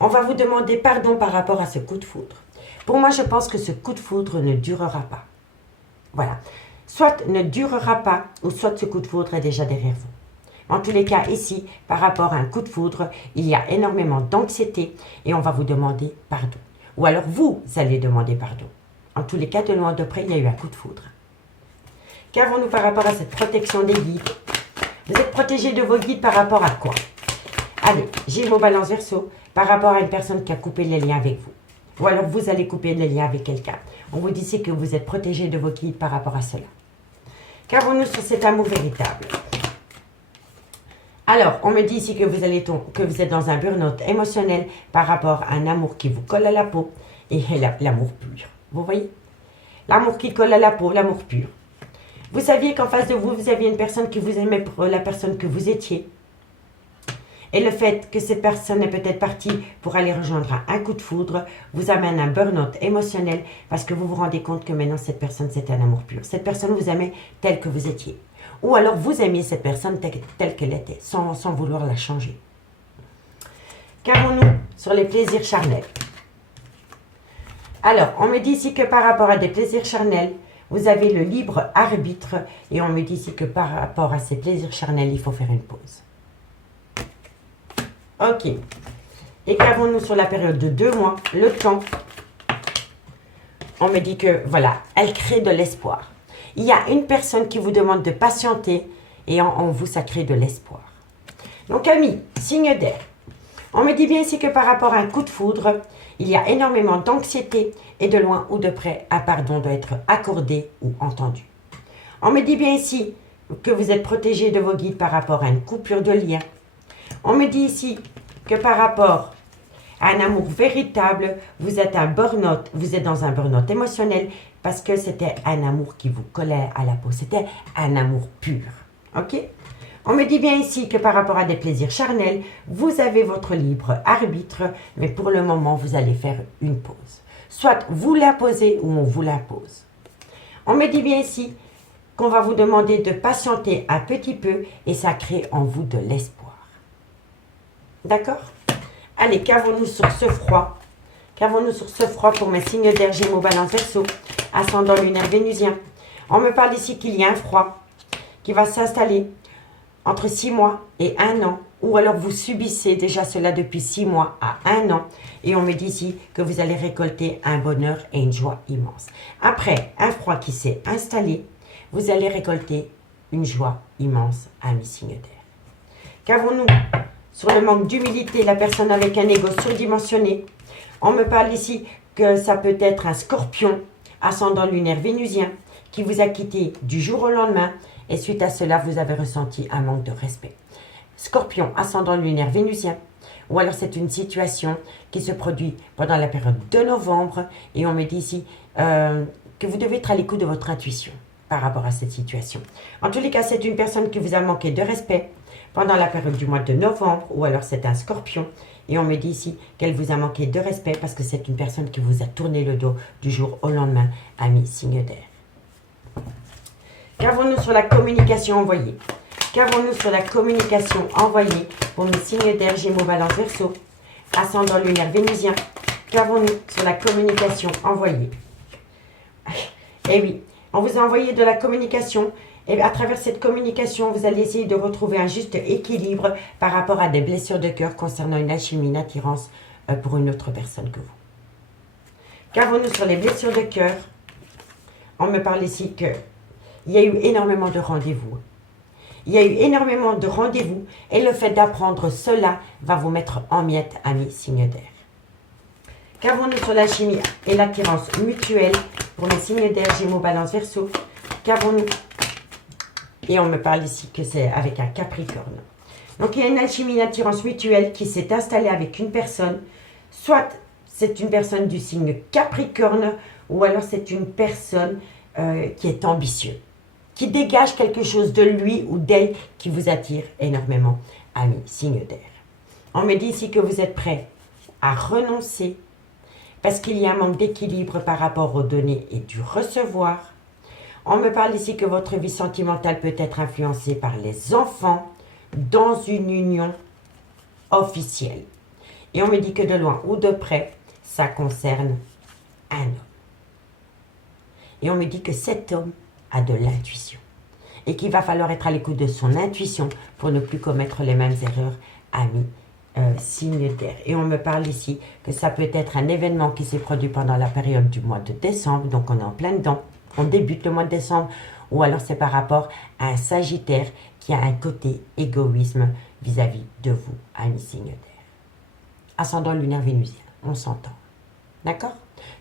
On va vous demander pardon par rapport à ce coup de foudre. Pour moi, je pense que ce coup de foudre ne durera pas. Voilà. Soit ne durera pas, ou soit ce coup de foudre est déjà derrière vous. En tous les cas, ici, par rapport à un coup de foudre, il y a énormément d'anxiété et on va vous demander pardon. Ou alors vous allez demander pardon. En tous les cas, de loin de près, il y a eu un coup de foudre. Qu'avons-nous par rapport à cette protection des guides? Vous êtes protégé de vos guides par rapport à quoi? Allez, Gémeaux, Balance, Verseau, par rapport à une personne qui a coupé les liens avec vous. Ou alors vous allez couper les liens avec quelqu'un. On vous dit ici que vous êtes protégé de vos guides par rapport à cela. Qu'avons-nous sur cet amour véritable? Alors, on me dit ici que vous êtes dans un burn-out émotionnel par rapport à un amour qui vous colle à la peau et l'amour pur. Vous voyez? L'amour qui colle à la peau, l'amour pur. Vous saviez qu'en face de vous, vous aviez une personne qui vous aimait pour la personne que vous étiez. Et le fait que cette personne est peut-être partie pour aller rejoindre un coup de foudre vous amène à un burn-out émotionnel parce que vous vous rendez compte que maintenant cette personne c'est un amour pur. Cette personne vous aimait telle que vous étiez. Ou alors vous aimiez cette personne telle qu'elle était, sans vouloir la changer. Qu'avons-nous sur les plaisirs charnels? Alors, on me dit ici que par rapport à des plaisirs charnels, vous avez le libre arbitre. Et on me dit ici que par rapport à ces plaisirs charnels, il faut faire une pause. Ok. Et qu'avons-nous sur la période de 2 mois? Le temps. On me dit que, voilà, elle crée de l'espoir. Il y a une personne qui vous demande de patienter et en vous, ça crée de l'espoir. Donc, amis, signe d'air. On me dit bien ici que par rapport à un coup de foudre, il y a énormément d'anxiété et de loin ou de près, un pardon doit être accordé ou entendu. On me dit bien ici que vous êtes protégé de vos guides par rapport à une coupure de lien. On me dit ici que par rapport à un amour véritable, vous êtes dans un burn-out émotionnel parce que c'était un amour qui vous collait à la peau. C'était un amour pur. Ok? On me dit bien ici que par rapport à des plaisirs charnels, vous avez votre libre arbitre, mais pour le moment, vous allez faire une pause. Soit vous l'imposez ou on vous l'impose. On me dit bien ici qu'on va vous demander de patienter un petit peu et ça crée en vous de l'espoir. D'accord? Allez, qu'avons-nous sur ce froid? Qu'avons-nous sur ce froid pour mes signes d'air, Gémeaux, Balance, Verseau, ascendant lunaire vénusien? On me parle ici qu'il y a un froid qui va s'installer entre 6 mois et 1 an, ou alors vous subissez déjà cela depuis 6 mois à 1 an, et on me dit ici que vous allez récolter un bonheur et une joie immense. Après un froid qui s'est installé, vous allez récolter une joie immense, amis signes d'air. Qu'avons-nous sur le manque d'humilité, la personne avec un ego surdimensionné? On me parle ici que ça peut être un scorpion, ascendant lunaire vénusien, qui vous a quitté du jour au lendemain, et suite à cela, vous avez ressenti un manque de respect. Scorpion, ascendant lunaire vénusien, ou alors c'est une situation qui se produit pendant la période de novembre, et on me dit ici que vous devez être à l'écoute de votre intuition par rapport à cette situation. En tous les cas, c'est une personne qui vous a manqué de respect pendant la période du mois de novembre, ou alors c'est un scorpion, et on me dit ici qu'elle vous a manqué de respect parce que c'est une personne qui vous a tourné le dos du jour au lendemain, ami signe d'air. Qu'avons-nous sur la communication envoyée? Qu'avons-nous sur la communication envoyée pour mes signes d'air, Gémeaux, Balance, Verseau, ascendant lunaire vénusien? Qu'avons-nous sur la communication envoyée? Eh oui, on vous a envoyé de la communication, et à travers cette communication, vous allez essayer de retrouver un juste équilibre par rapport à des blessures de cœur concernant une alchimie, une attirance pour une autre personne que vous. Qu'avons-nous sur les blessures de cœur? On me parle ici que il y a eu énormément de rendez-vous. Il y a eu énormément de rendez-vous et le fait d'apprendre cela va vous mettre en miettes, amis signes d'air. Qu'avons-nous sur la chimie et l'attirance mutuelle pour les signes d'air, Gémeaux, Balance, Verseau? Qu'avons-nous? Et on me parle ici que c'est avec un Capricorne. Donc il y a une alchimie, une attirance mutuelle qui s'est installée avec une personne. Soit c'est une personne du signe Capricorne ou alors c'est une personne qui est ambitieuse, qui dégage quelque chose de lui ou d'elle qui vous attire énormément, amis, signe d'air. On me dit ici que vous êtes prêts à renoncer parce qu'il y a un manque d'équilibre par rapport aux données et du recevoir. On me parle ici que votre vie sentimentale peut être influencée par les enfants dans une union officielle. Et on me dit que de loin ou de près, ça concerne un homme. Et on me dit que cet homme a de l'intuition et qu'il va falloir être à l'écoute de son intuition pour ne plus commettre les mêmes erreurs, amis, signe d'air. Et on me parle ici que ça peut être un événement qui s'est produit pendant la période du mois de décembre, donc on est en plein dedans, on débute le mois de décembre, ou alors c'est par rapport à un Sagittaire qui a un côté égoïsme vis-à-vis de vous, amis signe d'air. Ascendant lunaire vénusien, on s'entend. D'accord?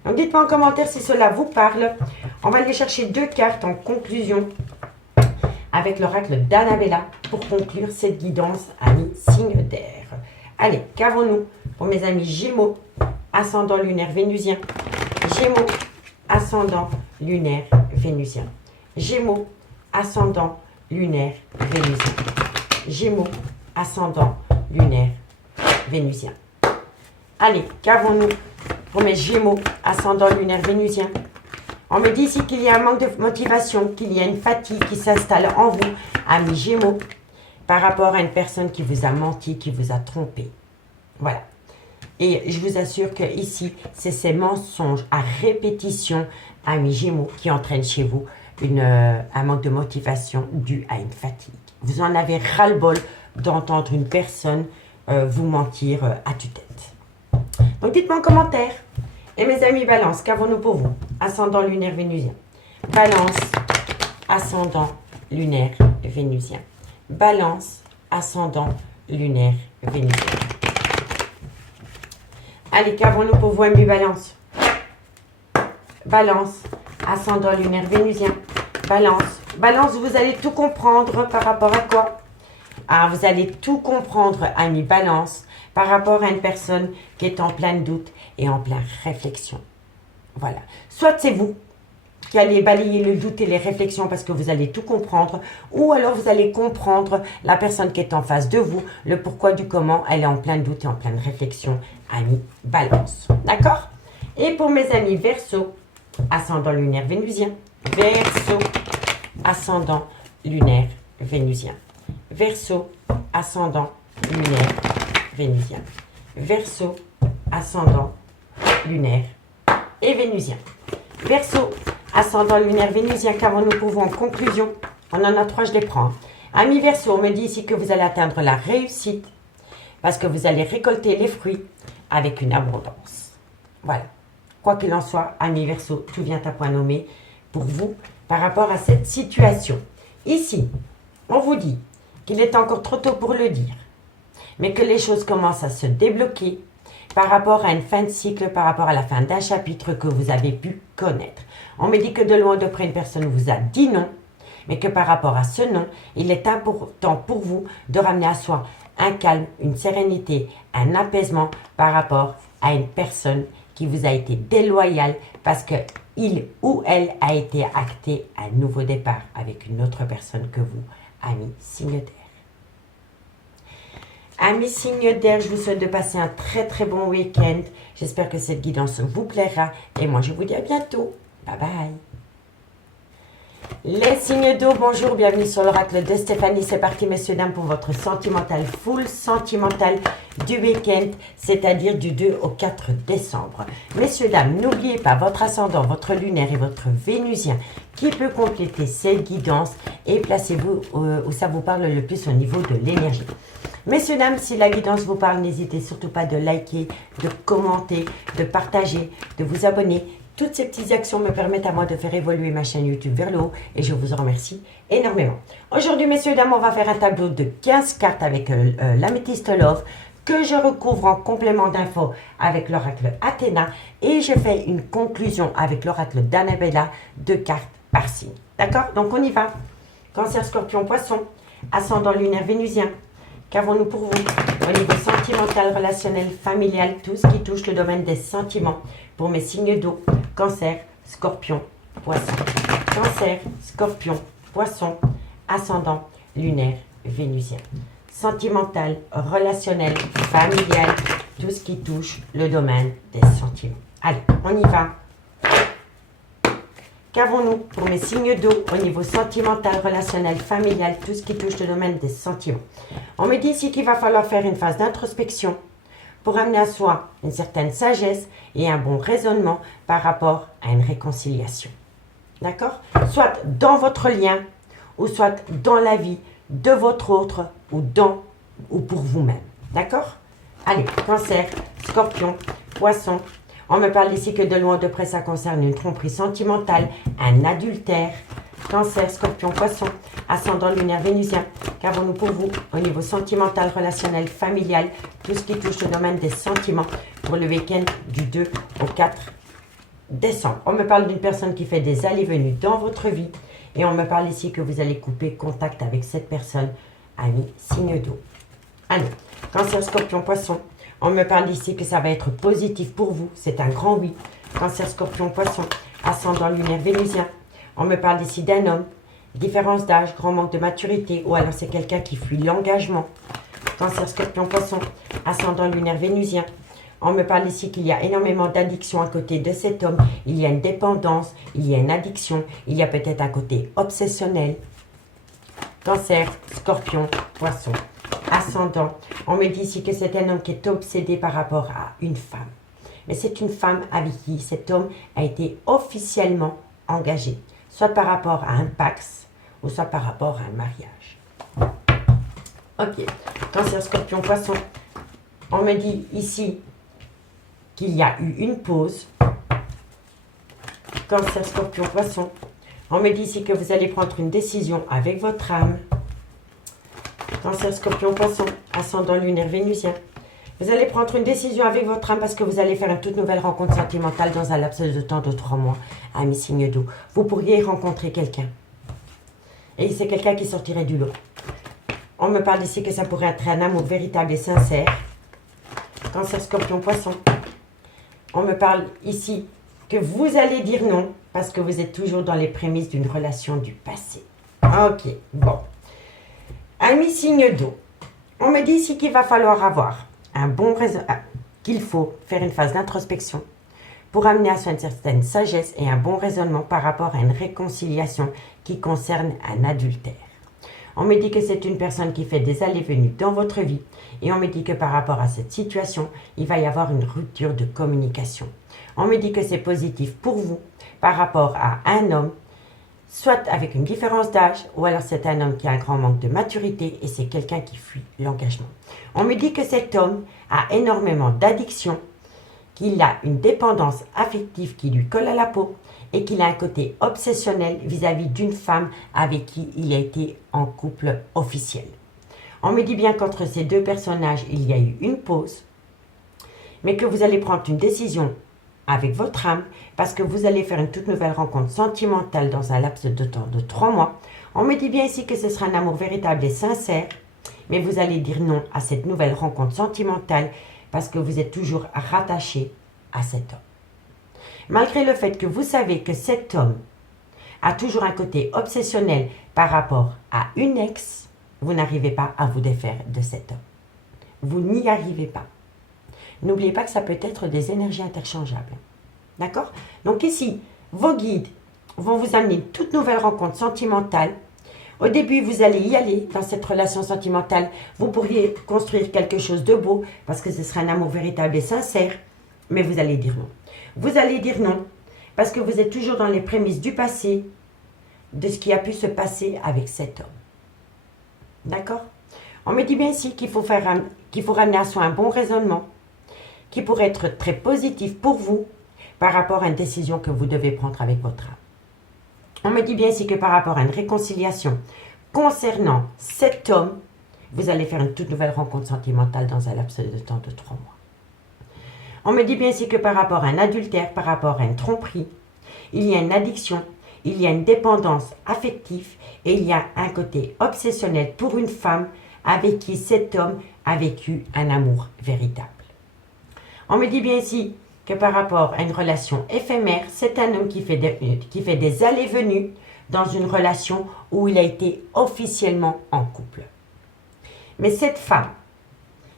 Donc dites-moi en commentaire si cela vous parle. On va aller chercher 2 cartes en conclusion avec l'oracle d'Annabella pour conclure cette guidance, amis signe d'air. Allez, qu'avons-nous pour mes amis Gémeaux, ascendant lunaire vénusien? Gémeaux, ascendant lunaire vénusien. Gémeaux, ascendant lunaire vénusien. Gémeaux, ascendant lunaire vénusien. Allez, qu'avons-nous pour mes Gémeaux, ascendant lunaire vénusien? On me dit ici qu'il y a un manque de motivation, qu'il y a une fatigue qui s'installe en vous, amis Gémeaux, par rapport à une personne qui vous a menti, qui vous a trompé. Voilà. Et je vous assure que ici, c'est ces mensonges à répétition, amis Gémeaux, qui entraînent chez vous un manque de motivation dû à une fatigue. Vous en avez ras-le-bol d'entendre une personne vous mentir à tue-tête. Donc dites-moi en commentaire. Et mes amis Balance, qu'avons-nous pour vous? Ascendant lunaire vénusien. Balance, ascendant lunaire vénusien. Balance, ascendant lunaire, vénusien. Allez, qu'avons-nous pour vous, amis Balance? Balance, ascendant lunaire vénusien. Balance. Balance, vous allez tout comprendre par rapport à quoi? Ah, vous allez tout comprendre, ami Balance, par rapport à une personne qui est en plein doute et en pleine réflexion. Voilà. Soit c'est vous qui allez balayer le doute et les réflexions parce que vous allez tout comprendre, ou alors vous allez comprendre la personne qui est en face de vous, le pourquoi du comment, elle est en plein doute et en pleine réflexion, ami Balance. D'accord? Et pour mes amis Verseau, ascendant lunaire vénusien. Verseau, ascendant lunaire vénusien. Verseau, ascendant lunaire vénusien. Verseau, ascendant lunaire et vénusien. Verseau, ascendant lunaire vénusien, qu'avons-nous pour vous en conclusion? On en a 3, je les prends. Ami Verseau, on me dit ici que vous allez atteindre la réussite parce que vous allez récolter les fruits avec une abondance. Voilà. Quoi qu'il en soit, ami Verseau, tout vient à point nommé pour vous par rapport à cette situation. Ici, on vous dit qu'il est encore trop tôt pour le dire, mais que les choses commencent à se débloquer par rapport à une fin de cycle, par rapport à la fin d'un chapitre que vous avez pu connaître. On me dit que de loin ou de près, une personne vous a dit non, mais que par rapport à ce non, il est important pour vous de ramener à soi un calme, une sérénité, un apaisement par rapport à une personne qui vous a été déloyale parce que il ou elle a été acté un nouveau départ avec une autre personne que vous, ami signe d'air. Amis signe d'air, je vous souhaite de passer un très bon week-end. J'espère que cette guidance vous plaira. Et moi, je vous dis à bientôt. Bye bye. Les signes d'eau, bonjour, bienvenue sur l'oracle de Stéphanie. C'est parti, messieurs, dames, pour votre sentimental, full sentimental du week-end, c'est-à-dire du 2 au 4 décembre. Messieurs, dames, n'oubliez pas votre ascendant, votre lunaire et votre vénusien qui peut compléter cette guidance et placez-vous où ça vous parle le plus au niveau de l'énergie. Messieurs, dames, si la guidance vous parle, n'hésitez surtout pas de liker, de commenter, de partager, de vous abonner. Toutes ces petites actions me permettent à moi de faire évoluer ma chaîne YouTube vers le haut et je vous en remercie énormément. Aujourd'hui, messieurs, dames, on va faire un tableau de 15 cartes avec l'améthyste Love que je recouvre en complément d'infos avec l'oracle Athéna et je fais une conclusion avec l'oracle d'Annabella, 2 cartes par signe. D'accord? Donc, on y va. Cancer, Scorpion, Poisson, ascendant lunaire vénusien. Qu'avons-nous pour vous au niveau sentimental, relationnel, familial, tout ce qui touche le domaine des sentiments pour mes signes d'eau, Cancer, Scorpion, Poisson. Cancer, Scorpion, Poisson, ascendant lunaire vénusien. Sentimental, relationnel, familial, tout ce qui touche le domaine des sentiments. Allez, on y va. Qu'avons-nous pour mes signes d'eau au niveau sentimental, relationnel, familial, tout ce qui touche le domaine des sentiments? On me dit ici qu'il va falloir faire une phase d'introspection pour amener à soi une certaine sagesse et un bon raisonnement par rapport à une réconciliation. D'accord? Soit dans votre lien ou soit dans la vie de votre autre ou pour vous-même. D'accord? Allez, Cancer, Scorpion, Poisson. On me parle ici que de loin ou de près, ça concerne une tromperie sentimentale, un adultère. Cancer, Scorpion, Poisson, ascendant lunaire vénusien. Qu'avons-nous pour vous au niveau sentimental, relationnel, familial, tout ce qui touche le domaine des sentiments pour le week-end du 2 au 4 décembre. On me parle d'une personne qui fait des allées-venues dans votre vie et on me parle ici que vous allez couper contact avec cette personne, ami signe d'eau. Allez, Cancer, Scorpion, Poisson. On me parle ici que ça va être positif pour vous. C'est un grand oui. Cancer, Scorpion, Poisson, ascendant lunaire vénusien. On me parle ici d'un homme, différence d'âge, grand manque de maturité, ou alors c'est quelqu'un qui fuit l'engagement. Cancer, Scorpion, Poisson, ascendant lunaire vénusien. On me parle ici qu'il y a énormément d'addiction à côté de cet homme. Il y a une dépendance, il y a une addiction, il y a peut-être un côté obsessionnel. Cancer, Scorpion, Poisson, ascendant. On me dit ici que c'est un homme qui est obsédé par rapport à une femme. Mais c'est une femme avec qui cet homme a été officiellement engagé. Soit par rapport à un pax, ou soit par rapport à un mariage. Ok. Cancer, Scorpion, Poisson. On me dit ici qu'il y a eu une pause. Cancer, Scorpion, Poisson. On me dit ici que vous allez prendre une décision avec votre âme. Cancer, Scorpion, Poisson, ascendant lunaire vénusien. Vous allez prendre une décision avec votre âme parce que vous allez faire une toute nouvelle rencontre sentimentale dans un laps de temps de 3 mois. Amis signe d'eau. Vous pourriez rencontrer quelqu'un. Et c'est quelqu'un qui sortirait du lot. On me parle ici que ça pourrait être un amour véritable et sincère. Cancer, Scorpion, Poisson. On me parle ici que vous allez dire non parce que vous êtes toujours dans les prémices d'une relation du passé. Ok, bon. Amis signe d'eau. On me dit ici qu'il va falloir avoir un bon raison, qu'il faut faire une phase d'introspection pour amener à soi une certaine sagesse et un bon raisonnement par rapport à une réconciliation qui concerne un adultère. On me dit que c'est une personne qui fait des allées-venues dans votre vie et on me dit que par rapport à cette situation, il va y avoir une rupture de communication. On me dit que c'est positif pour vous par rapport à un homme, soit avec une différence d'âge ou alors c'est un homme qui a un grand manque de maturité et c'est quelqu'un qui fuit l'engagement. On me dit que cet homme a énormément d'addiction, qu'il a une dépendance affective qui lui colle à la peau et qu'il a un côté obsessionnel vis-à-vis d'une femme avec qui il a été en couple officiel. On me dit bien qu'entre ces deux personnages, il y a eu une pause, mais que vous allez prendre une décision avec votre âme parce que vous allez faire une toute nouvelle rencontre sentimentale dans un laps de temps de 3 mois. On me dit bien ici que ce sera un amour véritable et sincère, mais vous allez dire non à cette nouvelle rencontre sentimentale parce que vous êtes toujours rattaché à cet homme. Malgré le fait que vous savez que cet homme a toujours un côté obsessionnel par rapport à une ex, vous n'arrivez pas à vous défaire de cet homme. Vous n'y arrivez pas. N'oubliez pas que ça peut être des énergies interchangeables. D'accord? Donc ici, vos guides vont vous amener une toute nouvelle rencontre sentimentale. Au début, vous allez y aller dans cette relation sentimentale. Vous pourriez construire quelque chose de beau parce que ce sera un amour véritable et sincère. Mais vous allez dire non. Vous allez dire non parce que vous êtes toujours dans les prémices du passé, de ce qui a pu se passer avec cet homme. D'accord? On me dit bien ici qu'il faut ramener à soi un bon raisonnement qui pourrait être très positif pour vous par rapport à une décision que vous devez prendre avec votre âme. On me dit bien ici que par rapport à une réconciliation concernant cet homme, vous allez faire une toute nouvelle rencontre sentimentale dans un laps de temps de 3 mois. On me dit bien ici que par rapport à un adultère, par rapport à une tromperie, il y a une addiction, il y a une dépendance affective et il y a un côté obsessionnel pour une femme avec qui cet homme a vécu un amour véritable. On me dit bien ici que par rapport à une relation éphémère, c'est un homme qui fait des allées-venues dans une relation où il a été officiellement en couple. Mais cette femme,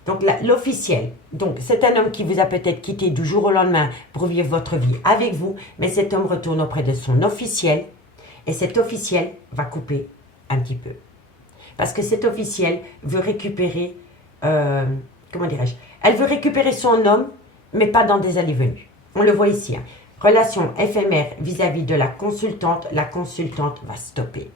donc l'officiel, donc c'est un homme qui vous a peut-être quitté du jour au lendemain pour vivre votre vie avec vous, mais cet homme retourne auprès de son officiel et cet officiel va couper un petit peu. Parce que cet officiel veut récupérer, comment dirais-je, elle veut récupérer son homme, mais pas dans des allées-venues. On le voit ici. Hein. Relation éphémère vis-à-vis de la consultante va stopper.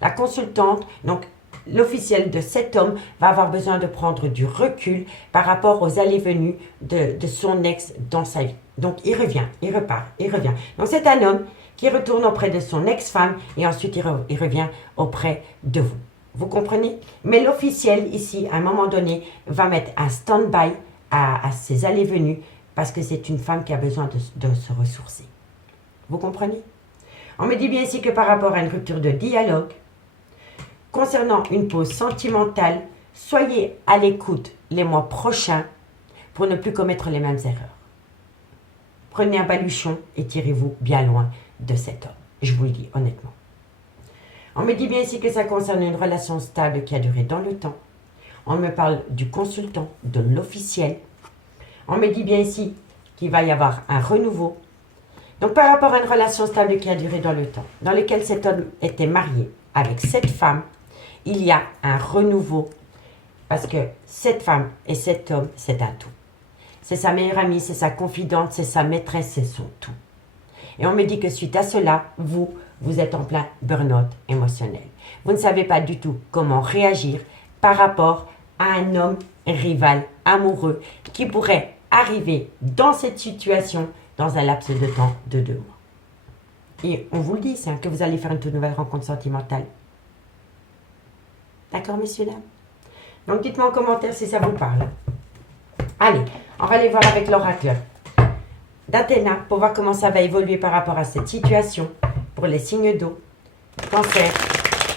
La consultante, donc l'officiel de cet homme, va avoir besoin de prendre du recul par rapport aux allées-venues de son ex dans sa vie. Donc il revient, il repart, il revient. Donc c'est un homme qui retourne auprès de son ex-femme et ensuite il revient auprès de vous. Vous comprenez? Mais l'officiel ici, à un moment donné, va mettre un stand-by à ses allées-venues parce que c'est une femme qui a besoin de se ressourcer. Vous comprenez? On me dit bien ici que par rapport à une rupture de dialogue, concernant une pause sentimentale, soyez à l'écoute les mois prochains pour ne plus commettre les mêmes erreurs. Prenez un baluchon et tirez-vous bien loin de cet homme. Je vous le dis honnêtement. On me dit bien ici que ça concerne une relation stable qui a duré dans le temps. On me parle du consultant, de l'officiel. On me dit bien ici qu'il va y avoir un renouveau. Donc par rapport à une relation stable qui a duré dans le temps, dans lequel cet homme était marié avec cette femme, il y a un renouveau parce que cette femme et cet homme, c'est un tout. C'est sa meilleure amie, c'est sa confidente, c'est sa maîtresse, c'est son tout. Et on me dit que suite à cela, vous êtes en plein burn-out émotionnel. Vous ne savez pas du tout comment réagir par rapport à un homme rival, amoureux, qui pourrait arriver dans cette situation dans un laps de temps de 2 mois. Et on vous le dit, c'est que vous allez faire une toute nouvelle rencontre sentimentale. D'accord, messieurs, dames? Donc, dites-moi en commentaire si ça vous parle. Allez, on va aller voir avec l'oracle d'Athéna pour voir comment ça va évoluer par rapport à cette situation pour les signes d'eau. Cancer,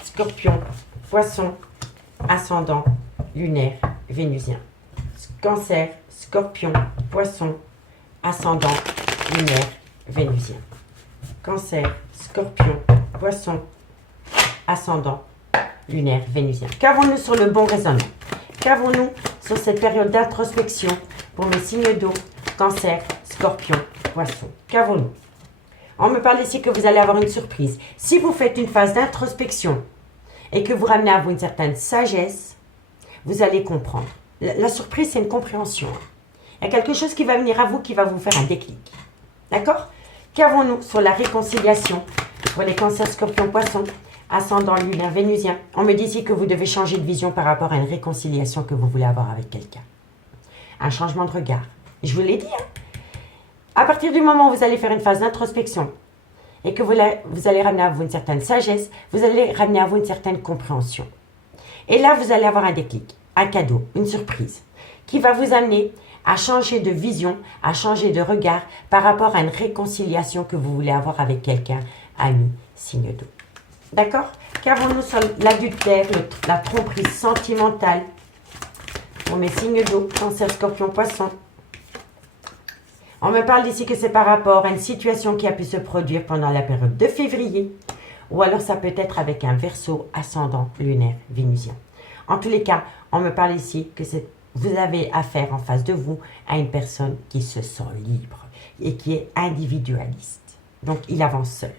Scorpion, Poisson, Ascendant, Lunaire, Vénusien. Cancer, Scorpion, Poisson, Ascendant, Lunaire, Vénusien. Cancer, Scorpion, Poisson, Ascendant, Lunaire, Vénusien. Qu'avons-nous sur le bon raisonnement? Qu'avons-nous sur cette période d'introspection pour mes signes d'eau, Cancer, Scorpion, Poisson? Qu'avons-nous? On me parle ici que vous allez avoir une surprise. Si vous faites une phase d'introspection et que vous ramenez à vous une certaine sagesse, vous allez comprendre. La surprise, c'est une compréhension. Il y a quelque chose qui va venir à vous qui va vous faire un déclic. D'accord? Qu'avons-nous sur la réconciliation pour les cancers, scorpions, poissons, ascendant lunaire, vénusien? On me dit ici que vous devez changer de vision par rapport à une réconciliation que vous voulez avoir avec quelqu'un. Un changement de regard. Je vous l'ai dit, hein? À partir du moment où vous allez faire une phase d'introspection et que vous allez ramener à vous une certaine sagesse, vous allez ramener à vous une certaine compréhension. Et là, vous allez avoir un déclic, un cadeau, une surprise qui va vous amener à changer de vision, à changer de regard par rapport à une réconciliation que vous voulez avoir avec quelqu'un, ami, signe d'eau. D'accord? Qu'avons-nous sur l'adultère, la tromperie sentimentale pour mes signes d'eau, Cancer, Scorpion, Poisson? On me parle ici que c'est par rapport à une situation qui a pu se produire pendant la période de février, ou alors ça peut être avec un Verseau, ascendant, lunaire, vénusien. En tous les cas, on me parle ici que vous avez affaire en face de vous à une personne qui se sent libre et qui est individualiste. Donc, il avance seul.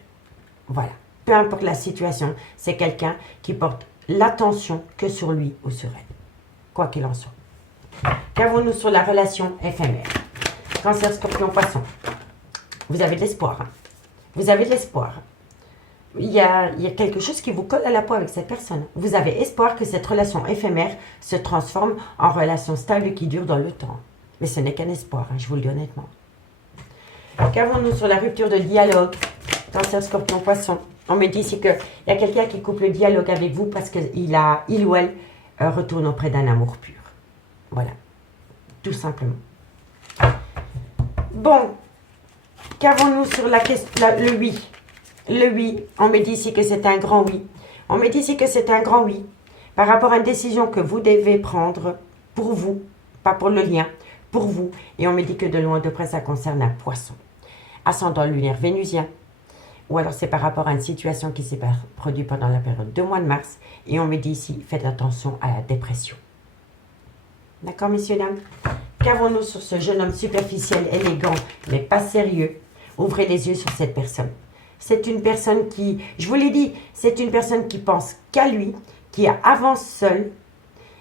Voilà. Peu importe la situation, c'est quelqu'un qui porte l'attention que sur lui ou sur elle. Quoi qu'il en soit. Qu'avons-nous sur la relation éphémère? Cancer, Scorpion, Poisson. Vous avez de l'espoir. Hein? Vous avez de l'espoir. Il y a quelque chose qui vous colle à la peau avec cette personne. Vous avez espoir que cette relation éphémère se transforme en relation stable qui dure dans le temps. Mais ce n'est qu'un espoir, hein, je vous le dis honnêtement. Qu'avons-nous sur la rupture de dialogue? Cancer, Scorpion, Poisson. On me dit ici qu'il y a quelqu'un qui coupe le dialogue avec vous parce qu'il ou elle retourne auprès d'un amour pur. Voilà. Tout simplement. Bon. Qu'avons-nous sur le oui? Le oui, on me dit ici que c'est un grand oui. On me dit ici que c'est un grand oui par rapport à une décision que vous devez prendre pour vous, pas pour le lien, pour vous. Et on me dit que de loin de près, ça concerne un poisson. Ascendant lunaire vénusien. Ou alors c'est par rapport à une situation qui s'est produite pendant la période de mois de mars. Et on me dit ici, faites attention à la dépression. D'accord, messieurs, dames? Qu'avons-nous sur ce jeune homme superficiel, élégant, mais pas sérieux? Ouvrez les yeux sur cette personne. C'est une personne qui, je vous l'ai dit, c'est une personne qui pense qu'à lui, qui avance seul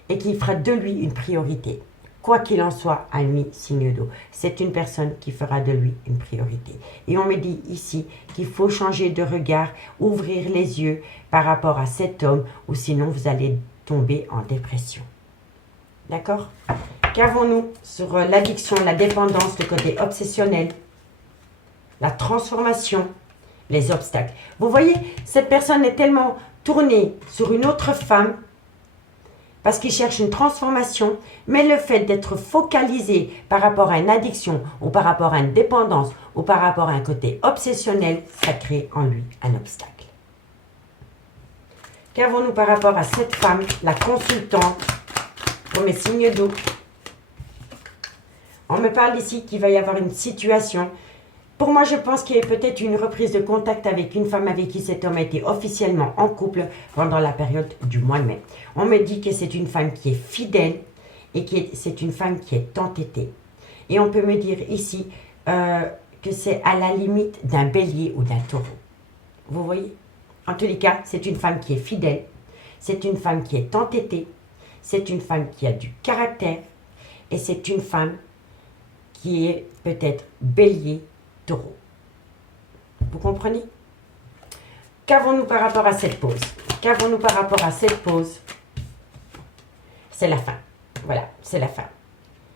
et qui fera de lui une priorité. Quoi qu'il en soit, ami, signe d'eau, c'est une personne qui fera de lui une priorité. Et on me dit ici qu'il faut changer de regard, ouvrir les yeux par rapport à cet homme ou sinon vous allez tomber en dépression. D'accord? Qu'avons-nous sur l'addiction, la dépendance, le côté obsessionnel, la transformation, les obstacles. Vous voyez, cette personne est tellement tournée sur une autre femme parce qu'il cherche une transformation, mais le fait d'être focalisé par rapport à une addiction ou par rapport à une dépendance ou par rapport à un côté obsessionnel, ça crée en lui un obstacle. Qu'avons-nous par rapport à cette femme, la consultante, pour mes signes d'eau? On me parle ici qu'il va y avoir une situation. Pour moi, je pense qu'il y a peut-être une reprise de contact avec une femme avec qui cet homme a été officiellement en couple pendant la période du mois de mai. On me dit que c'est une femme qui est fidèle et c'est une femme qui est entêtée. Et on peut me dire ici que c'est à la limite d'un bélier ou d'un taureau. Vous voyez? En tous les cas, c'est une femme qui est fidèle, c'est une femme qui est entêtée, c'est une femme qui a du caractère et c'est une femme qui est peut-être bélier, taureau. Vous comprenez? Qu'avons-nous par rapport à cette pause? Qu'avons-nous par rapport à cette pause? C'est la fin. Voilà, c'est la fin.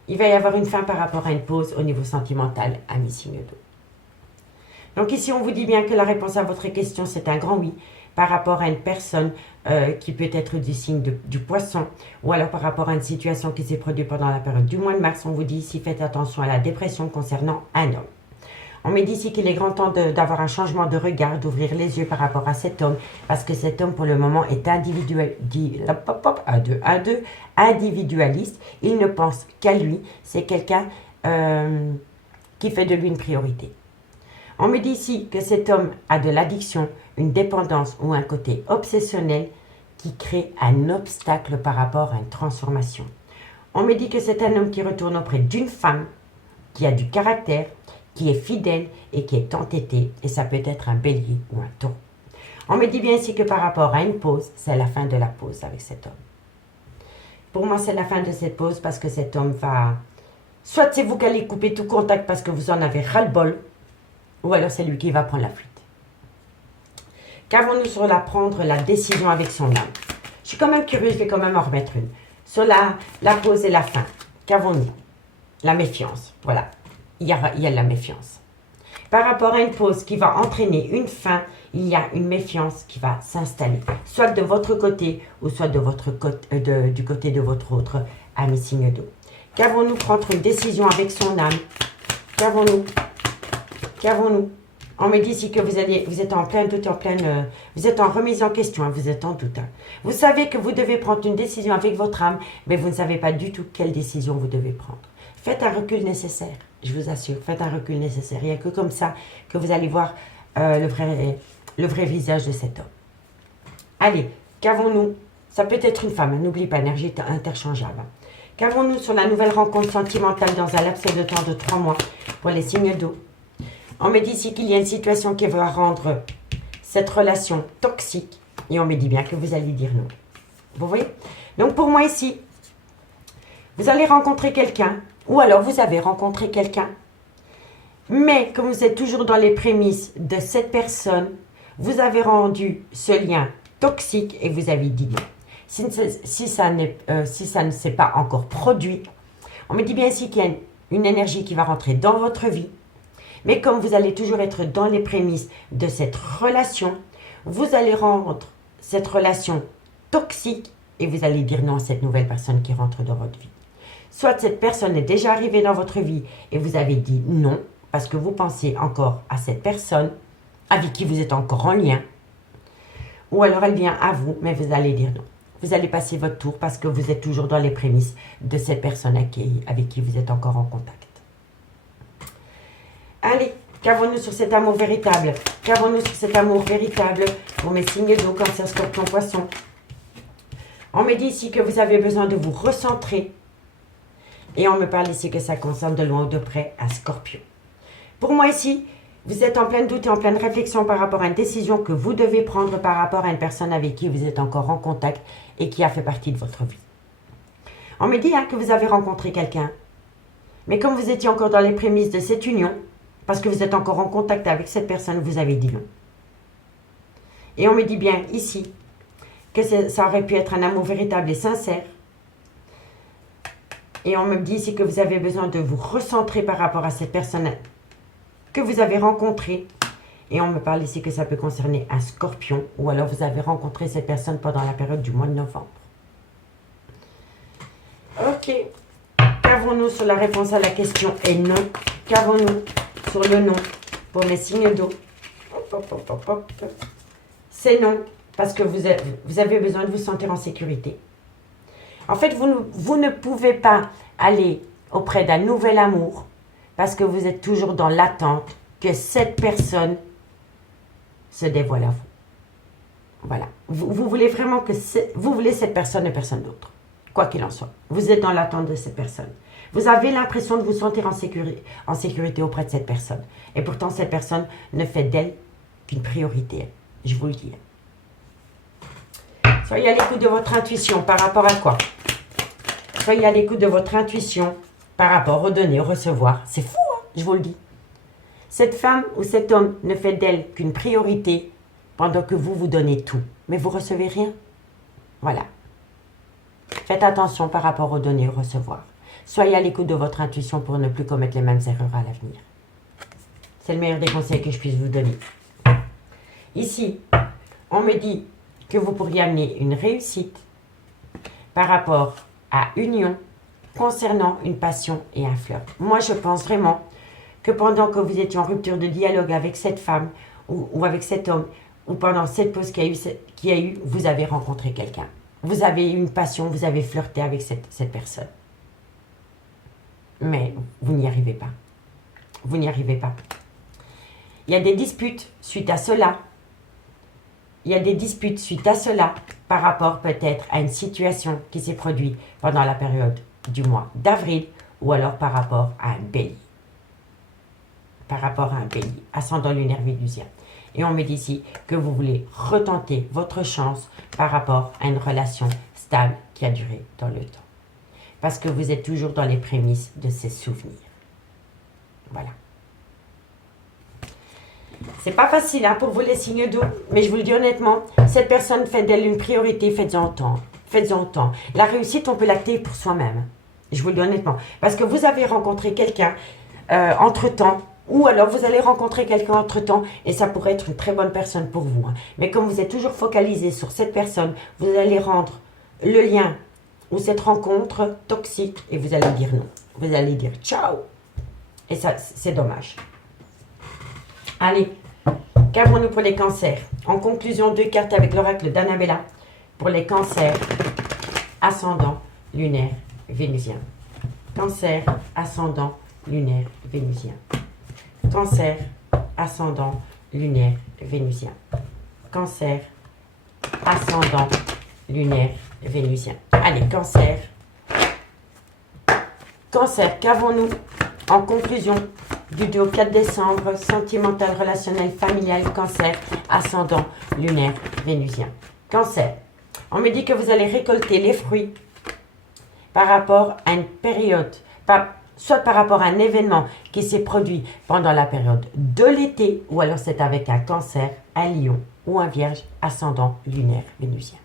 Il va y avoir une fin par rapport à une pause au niveau sentimental, ami signe d'eau. Donc ici, on vous dit bien que la réponse à votre question, c'est un grand oui. par rapport à une personne qui peut être du signe du poisson, ou alors par rapport à une situation qui s'est produite pendant la période du mois de mars. On vous dit ici, faites attention à la dépression concernant un homme. On me dit ici qu'il est grand temps d'avoir un changement de regard, d'ouvrir les yeux par rapport à cet homme, parce que cet homme, pour le moment, est individualiste. Il ne pense qu'à lui. C'est quelqu'un qui fait de lui une priorité. On me dit ici que cet homme a de l'addiction, une dépendance ou un côté obsessionnel qui crée un obstacle par rapport à une transformation. On me dit que c'est un homme qui retourne auprès d'une femme qui a du caractère, qui est fidèle et qui est entêté, et ça peut être un bélier ou un taureau. On me dit bien ici que par rapport à une pause, c'est la fin de la pause avec cet homme. Pour moi, c'est la fin de cette pause parce que cet homme va... Soit c'est vous qui allez couper tout contact parce que vous en avez ras-le-bol, ou alors c'est lui qui va prendre la fuite. Qu'avons-nous sur prendre la décision avec son âme? Je suis quand même curieuse, je vais quand même en remettre une. Sur la pause et la fin, qu'avons-nous? La méfiance, voilà. Il y a la méfiance. Par rapport à une pause qui va entraîner une fin, il y a une méfiance qui va s'installer. Soit de votre côté, ou soit de votre côté, du côté de votre autre ami signe d'eau. Qu'avons-nous prendre une décision avec son âme? Qu'avons-nous? On me dit ici que vous êtes en plein doute, vous êtes en remise en question, hein, vous êtes en doute. Hein. Vous savez que vous devez prendre une décision avec votre âme, mais vous ne savez pas du tout quelle décision vous devez prendre. Faites un recul nécessaire, je vous assure, faites un recul nécessaire. Il n'y a que comme ça que vous allez voir le vrai visage de cet homme. Allez, qu'avons-nous? Ça peut être une femme, n'oublie pas, énergie interchangeable. Qu'avons-nous sur la nouvelle rencontre sentimentale dans un laps de temps de 3 mois pour les signes d'eau? On me dit ici qu'il y a une situation qui va rendre cette relation toxique. Et on me dit bien que vous allez dire non. Vous voyez? Donc pour moi ici, vous allez rencontrer quelqu'un. Ou alors vous avez rencontré quelqu'un. Mais comme vous êtes toujours dans les prémices de cette personne, vous avez rendu ce lien toxique et vous avez dit non. Si ça ne s'est pas encore produit, on me dit bien ici qu'il y a une énergie qui va rentrer dans votre vie. Mais comme vous allez toujours être dans les prémices de cette relation, vous allez rendre cette relation toxique et vous allez dire non à cette nouvelle personne qui rentre dans votre vie. Soit cette personne est déjà arrivée dans votre vie et vous avez dit non parce que vous pensez encore à cette personne avec qui vous êtes encore en lien. Ou alors elle vient à vous, mais vous allez dire non. Vous allez passer votre tour parce que vous êtes toujours dans les prémices de cette personne avec qui vous êtes encore en contact. Allez, qu'avons-nous sur cet amour véritable? Qu'avons-nous sur cet amour véritable pour mes signes d'eau, Cancer, Scorpion, Poisson? On me dit ici que vous avez besoin de vous recentrer. Et on me parle ici que ça concerne de loin ou de près un Scorpion. Pour moi ici, vous êtes en plein doute et en pleine réflexion par rapport à une décision que vous devez prendre par rapport à une personne avec qui vous êtes encore en contact et qui a fait partie de votre vie. On me dit que vous avez rencontré quelqu'un. Mais comme vous étiez encore dans les prémices de cette union, parce que vous êtes encore en contact avec cette personne, vous avez dit non. Et on me dit bien ici que ça aurait pu être un amour véritable et sincère. Et on me dit ici que vous avez besoin de vous recentrer par rapport à cette personne que vous avez rencontrée. Et on me parle ici que ça peut concerner un Scorpion. Ou alors vous avez rencontré cette personne pendant la période du mois de novembre. Ok. Qu'avons-nous sur la réponse à la question et non? Qu'avons-nous sur le non pour mes signes d'eau? C'est non, parce que vous avez besoin de vous sentir en sécurité. En fait, vous ne pouvez pas aller auprès d'un nouvel amour parce que vous êtes toujours dans l'attente que cette personne se dévoile à vous. Voilà. Vous voulez vraiment que vous voulez cette personne et personne d'autre. Quoi qu'il en soit. Vous êtes dans l'attente de cette personne. Vous avez l'impression de vous sentir en sécurité auprès de cette personne. Et pourtant, cette personne ne fait d'elle qu'une priorité. Je vous le dis. Soyez à l'écoute de votre intuition par rapport à quoi? Soyez à l'écoute de votre intuition par rapport au donner, au recevoir. C'est fou, hein, je vous le dis. Cette femme ou cet homme ne fait d'elle qu'une priorité pendant que vous donnez tout. Mais vous recevez rien. Voilà. Faites attention par rapport au donner, au recevoir. Soyez à l'écoute de votre intuition pour ne plus commettre les mêmes erreurs à l'avenir. C'est le meilleur des conseils que je puisse vous donner. Ici, on me dit que vous pourriez amener une réussite par rapport à union concernant une passion et un flirt. Moi, je pense vraiment que pendant que vous étiez en rupture de dialogue avec cette femme ou avec cet homme, ou pendant cette pause qu'il y a eu, vous avez rencontré quelqu'un. Vous avez eu une passion, vous avez flirté avec cette personne. Mais vous n'y arrivez pas. Vous n'y arrivez pas. Il y a des disputes suite à cela. Il y a des disputes suite à cela par rapport peut-être à une situation qui s'est produite pendant la période du mois d'avril ou alors par rapport à un bélier. Par rapport à un bélier, ascendant lunaire vénusien. Et on me dit ici que vous voulez retenter votre chance par rapport à une relation stable qui a duré dans le temps. Parce que vous êtes toujours dans les prémices de ces souvenirs. Voilà. C'est pas facile hein, pour vous les signes d'eau, mais je vous le dis honnêtement, cette personne fait d'elle une priorité, faites-en autant. Faites-en autant. La réussite, on peut l'acter pour soi-même. Je vous le dis honnêtement. Parce que vous avez rencontré quelqu'un entre-temps, ou alors vous allez rencontrer quelqu'un entre-temps, et ça pourrait être une très bonne personne pour vous. Hein. Mais comme vous êtes toujours focalisé sur cette personne, vous allez rendre le lien ou cette rencontre toxique, et vous allez dire non. Vous allez dire ciao. Et ça, c'est dommage. Allez, qu'avons-nous pour les cancers? En conclusion, 2 cartes avec l'oracle d'Annabella pour les cancers, ascendant, lunaire, vénusien. Cancer, ascendant, lunaire, vénusien. Cancer, ascendant, lunaire, vénusien. Cancer, ascendant, lunaire, vénusien. Allez, cancer. Cancer, qu'avons-nous en conclusion du 2 au 4 décembre, sentimental, relationnel, familial, cancer, ascendant, lunaire, vénusien. Cancer, on me dit que vous allez récolter les fruits par rapport à une période, soit par rapport à un événement qui s'est produit pendant la période de l'été, ou alors c'est avec un cancer, un lion ou un vierge, ascendant, lunaire, vénusien.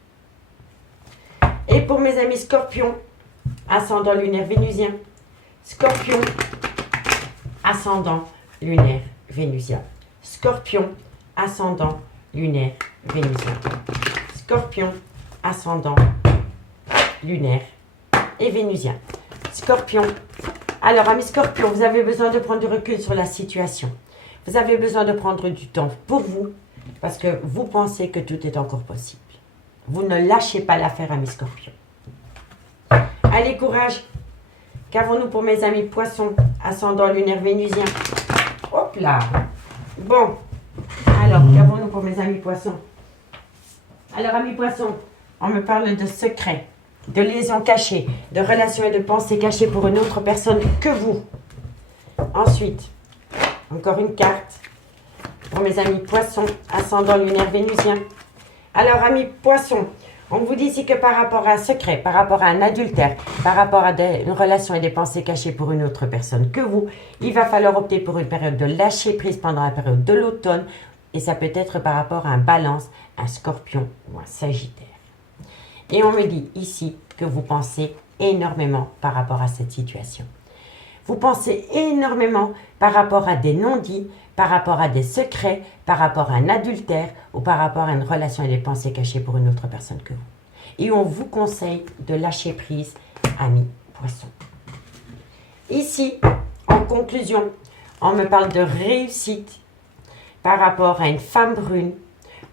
Et pour mes amis scorpions, ascendant, lunaire, vénusien, scorpion, ascendant, lunaire, vénusien. Scorpion, ascendant, lunaire, vénusien. Scorpion, ascendant, lunaire et vénusien. Scorpion. Alors, amis scorpions, vous avez besoin de prendre du recul sur la situation. Vous avez besoin de prendre du temps pour vous parce que vous pensez que tout est encore possible. Vous ne lâchez pas l'affaire, amis scorpions. Allez, courage. Qu'avons-nous pour mes amis poissons, ascendant lunaire vénusien? Hop là. Bon. Alors, qu'avons-nous pour mes amis poissons? Alors, amis poissons, on me parle de secrets, de liaisons cachées, de relations et de pensées cachées pour une autre personne que vous. Ensuite, encore une carte pour mes amis poissons, ascendant lunaire vénusien. Alors, amis poissons, on vous dit ici que par rapport à un secret, par rapport à un adultère, par rapport à une relation et des pensées cachées pour une autre personne que vous, il va falloir opter pour une période de lâcher prise pendant la période de l'automne. Et ça peut être par rapport à un balance, un scorpion ou un sagittaire. Et on me dit ici que vous pensez énormément par rapport à cette situation. Vous pensez énormément par rapport à des non-dits, par rapport à des secrets, par rapport à un adultère ou par rapport à une relation et des pensées cachées pour une autre personne que vous. Et on vous conseille de lâcher prise, amis poissons. Ici, en conclusion, on me parle de réussite par rapport à une femme brune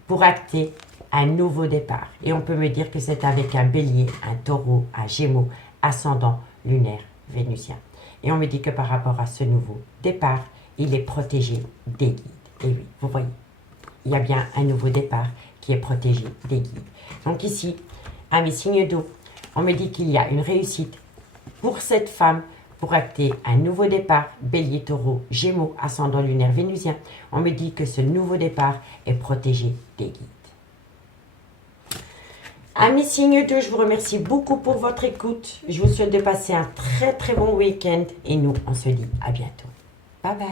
pour acter un nouveau départ. Et on peut me dire que c'est avec un bélier, un taureau, un gémeaux, ascendant, lunaire, vénusien. Et on me dit que par rapport à ce nouveau départ, il est protégé des guides. Et oui, vous voyez, il y a bien un nouveau départ qui est protégé des guides. Donc ici, à mes signes d'eau, on me dit qu'il y a une réussite pour cette femme pour acter un nouveau départ, bélier, taureau, gémeaux, ascendant lunaire, vénusien. On me dit que ce nouveau départ est protégé des guides. Amis signes 2, je vous remercie beaucoup pour votre écoute. Je vous souhaite de passer un très très bon week-end et nous, on se dit à bientôt. Bye bye.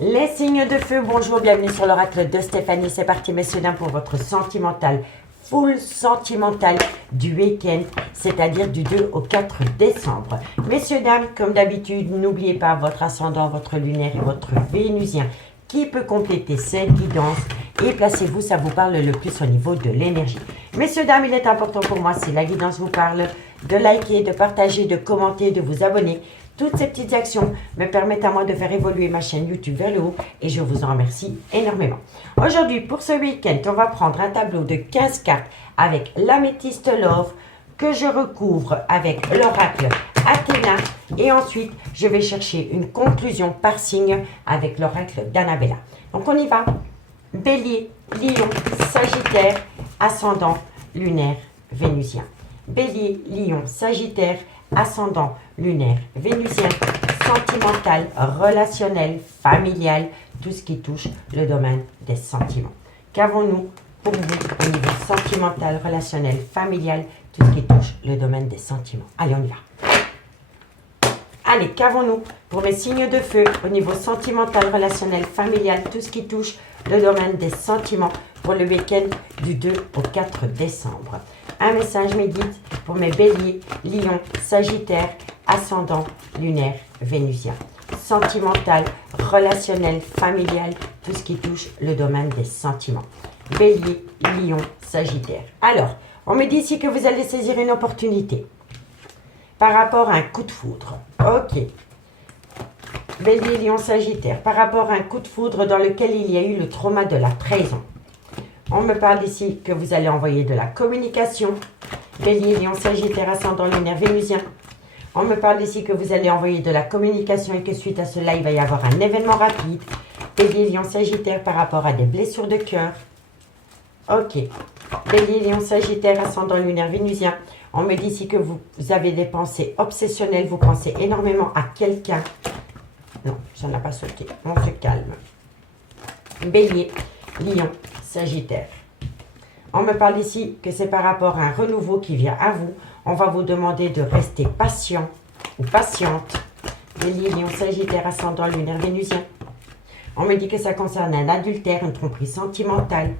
Les signes de feu, bonjour, bienvenue sur l'oracle de Stéphanie. C'est parti, messieurs, dames, pour votre sentimental, full sentimental du week-end, c'est-à-dire du 2 au 4 décembre. Messieurs, dames, comme d'habitude, n'oubliez pas votre ascendant, votre lunaire et votre vénusien qui peut compléter cette guidance. et placez-vous, ça vous parle le plus au niveau de l'énergie. Messieurs, dames, il est important pour moi, si la guidance vous parle, de liker, de partager, de commenter, de vous abonner. Toutes ces petites actions me permettent à moi de faire évoluer ma chaîne YouTube vers le haut et je vous en remercie énormément. Aujourd'hui, pour ce week-end, on va prendre un tableau de 15 cartes avec l'améthyste Love que je recouvre avec l'oracle Athéna et ensuite, je vais chercher une conclusion par signe avec l'oracle d'Annabella. Donc, on y va. Bélier, Lion, Sagittaire, ascendant, lunaire, vénusien. Bélier, Lion, Sagittaire, ascendant, lunaire, vénusien, sentimental, relationnel, familial, tout ce qui touche le domaine des sentiments. Qu'avons-nous pour vous au niveau sentimental, relationnel, familial, tout ce qui touche le domaine des sentiments? Allez, on y va. Allez, qu'avons-nous pour mes signes de feu au niveau sentimental, relationnel, familial, tout ce qui touche le domaine des sentiments pour le week-end du 2 au 4 décembre? Un message mes guides pour mes béliers, lions, sagittaires, ascendant, lunaire, vénusien. Sentimental, relationnel, familial, tout ce qui touche le domaine des sentiments. Bélier, lion, sagittaire. Alors, on me dit ici que vous allez saisir une opportunité par rapport à un coup de foudre. Ok. Bélier, lion, sagittaire. Par rapport à un coup de foudre dans lequel il y a eu le trauma de la trahison. On me parle ici que vous allez envoyer de la communication. Bélier, lion, sagittaire, ascendant, lunaire, vénusien. On me parle ici que vous allez envoyer de la communication et que suite à cela, il va y avoir un événement rapide. Bélier, lion, sagittaire par rapport à des blessures de cœur. Ok. Bélier, lion, sagittaire, ascendant, lunaire, vénusien. On me dit ici que vous avez des pensées obsessionnelles. Vous pensez énormément à quelqu'un. Non, ça n'a pas sauté. On se calme. Bélier, lion, sagittaire. On me parle ici que c'est par rapport à un renouveau qui vient à vous. On va vous demander de rester patient ou patiente. Bélier, lion, sagittaire, ascendant, lunaire, vénusien. On me dit que ça concerne un adultère, une tromperie sentimentale.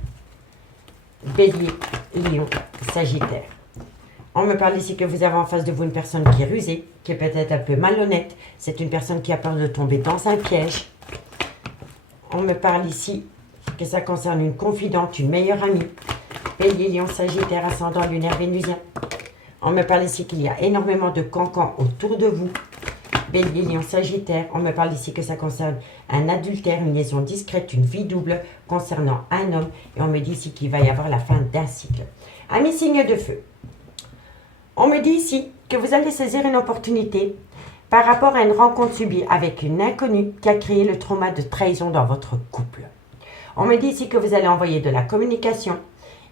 Bélier, lion, sagittaire. On me parle ici que vous avez en face de vous une personne qui est rusée, qui est peut-être un peu malhonnête. C'est une personne qui a peur de tomber dans un piège. On me parle ici que ça concerne une confidente, une meilleure amie. Bélier, lion, sagittaire, ascendant, lunaire, vénusien. On me parle ici qu'il y a énormément de cancans autour de vous. Bélier, lion, sagittaire. On me parle ici que ça concerne un adultère, une liaison discrète, une vie double concernant un homme. Et on me dit ici qu'il va y avoir la fin d'un cycle. Amis signes de feu. On me dit ici que vous allez saisir une opportunité par rapport à une rencontre subie avec une inconnue qui a créé le trauma de trahison dans votre couple. On me dit ici que vous allez envoyer de la communication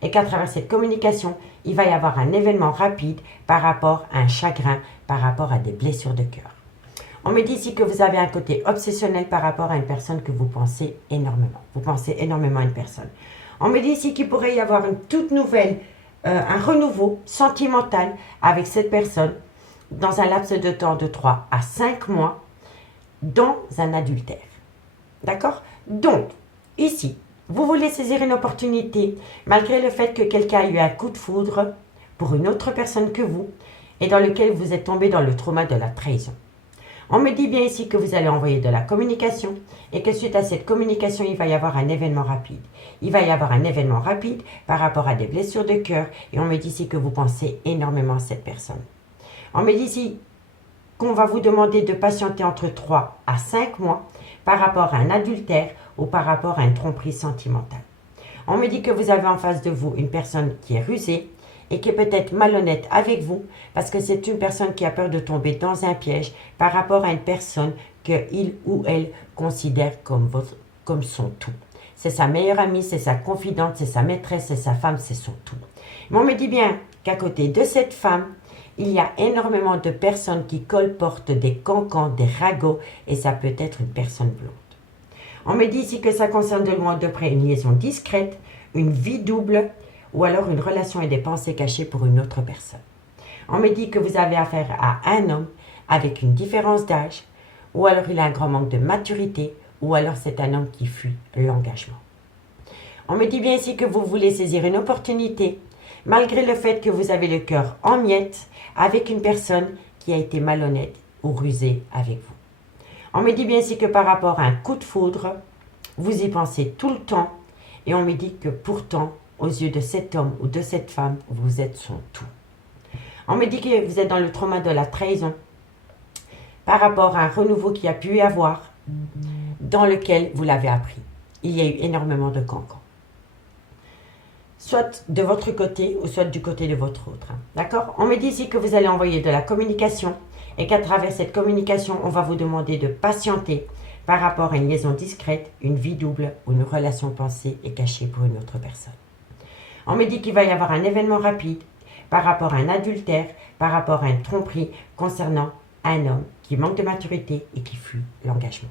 et qu'à travers cette communication, il va y avoir un événement rapide par rapport à un chagrin, par rapport à des blessures de cœur. On me dit ici que vous avez un côté obsessionnel par rapport à une personne que vous pensez énormément. Vous pensez énormément à une personne. On me dit ici qu'il pourrait y avoir une toute nouvelle un renouveau sentimental avec cette personne dans un laps de temps de 3 à 5 mois dans un adultère. D'accord? Donc, ici, vous voulez saisir une opportunité malgré le fait que quelqu'un a eu un coup de foudre pour une autre personne que vous et dans lequel vous êtes tombé dans le trauma de la trahison. On me dit bien ici que vous allez envoyer de la communication et que suite à cette communication, il va y avoir un événement rapide. Il va y avoir un événement rapide par rapport à des blessures de cœur et on me dit ici que vous pensez énormément à cette personne. On me dit ici qu'on va vous demander de patienter entre 3 à 5 mois par rapport à un adultère ou par rapport à une tromperie sentimentale. On me dit que vous avez en face de vous une personne qui est rusée et qui est peut-être malhonnête avec vous parce que c'est une personne qui a peur de tomber dans un piège par rapport à une personne qu'il ou elle considère comme son tout. C'est sa meilleure amie, c'est sa confidente, c'est sa maîtresse, c'est sa femme, c'est son tout. Mais on me dit bien qu'à côté de cette femme, il y a énormément de personnes qui colportent des cancans, des ragots et ça peut être une personne blonde. On me dit ici que ça concerne de loin ou de près une liaison discrète, une vie double, ou alors une relation et des pensées cachées pour une autre personne. On me dit que vous avez affaire à un homme avec une différence d'âge, ou alors il a un grand manque de maturité, ou alors c'est un homme qui fuit l'engagement. On me dit bien ici que vous voulez saisir une opportunité, malgré le fait que vous avez le cœur en miettes, avec une personne qui a été malhonnête ou rusée avec vous. On me dit bien ici que par rapport à un coup de foudre, vous y pensez tout le temps, Et on me dit que pourtant, aux yeux de cet homme ou de cette femme, vous êtes son tout. On me dit que vous êtes dans le trauma de la trahison par rapport à un renouveau qui a pu y avoir, dans lequel vous l'avez appris. Il y a eu énormément de cancans. Soit de votre côté ou soit du côté de votre autre. D'accord? On me dit ici que vous allez envoyer de la communication et qu'à travers cette communication, on va vous demander de patienter par rapport à une liaison discrète, une vie double ou une relation pensée et cachée pour une autre personne. On me dit qu'il va y avoir un événement rapide par rapport à un adultère, par rapport à une tromperie concernant un homme qui manque de maturité et qui fuit l'engagement.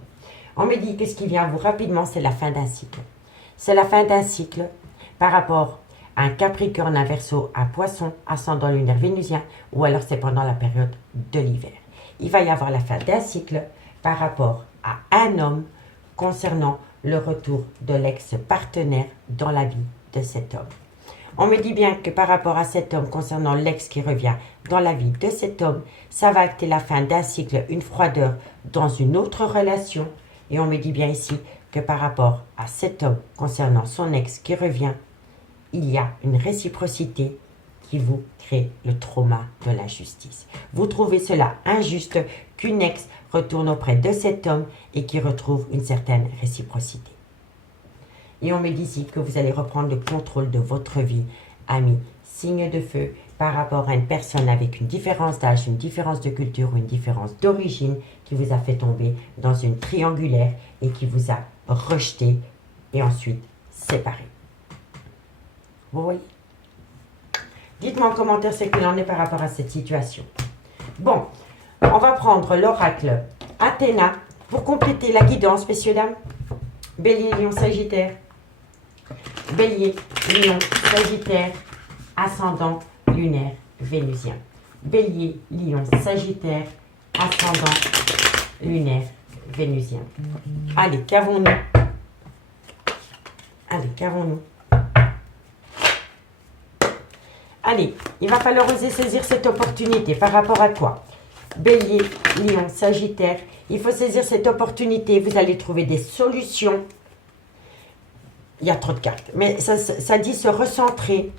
On me dit que ce qui vient à vous rapidement, c'est la fin d'un cycle. C'est la fin d'un cycle par rapport à un Capricorne, un Verseau, un Poisson, ascendant lunaire vénusien, ou alors c'est pendant la période de l'hiver. Il va y avoir la fin d'un cycle par rapport à un homme concernant le retour de l'ex-partenaire dans la vie de cet homme. On me dit bien que par rapport à cet homme, concernant l'ex qui revient dans la vie de cet homme, ça va acter la fin d'un cycle, une froideur dans une autre relation. Et on me dit bien ici que par rapport à cet homme, concernant son ex qui revient, il y a une réciprocité qui vous crée le trauma de l'injustice. Vous trouvez cela injuste qu'une ex retourne auprès de cet homme et qui retrouve une certaine réciprocité. Et on me dit ici que vous allez reprendre le contrôle de votre vie, amis, signe de feu, par rapport à une personne avec une différence d'âge, une différence de culture ou une différence d'origine qui vous a fait tomber dans une triangulaire et qui vous a rejeté et ensuite séparé. Vous voyez? Dites-moi en commentaire ce qu'il en est par rapport à cette situation. Bon, on va prendre l'oracle Athéna pour compléter la guidance, messieurs, dames. Bélier, Lion, Sagittaire. Bélier, Lion, Sagittaire, ascendant lunaire vénusien. Bélier, Lion, Sagittaire, ascendant lunaire vénusien. Allez, qu'avons-nous? Allez, qu'avons-nous? Allez, il va falloir oser saisir cette opportunité. Par rapport à quoi? Bélier, Lion, Sagittaire, il faut saisir cette opportunité. Vous allez trouver des solutions. Il y a trop de cartes. Mais ça dit se recentrer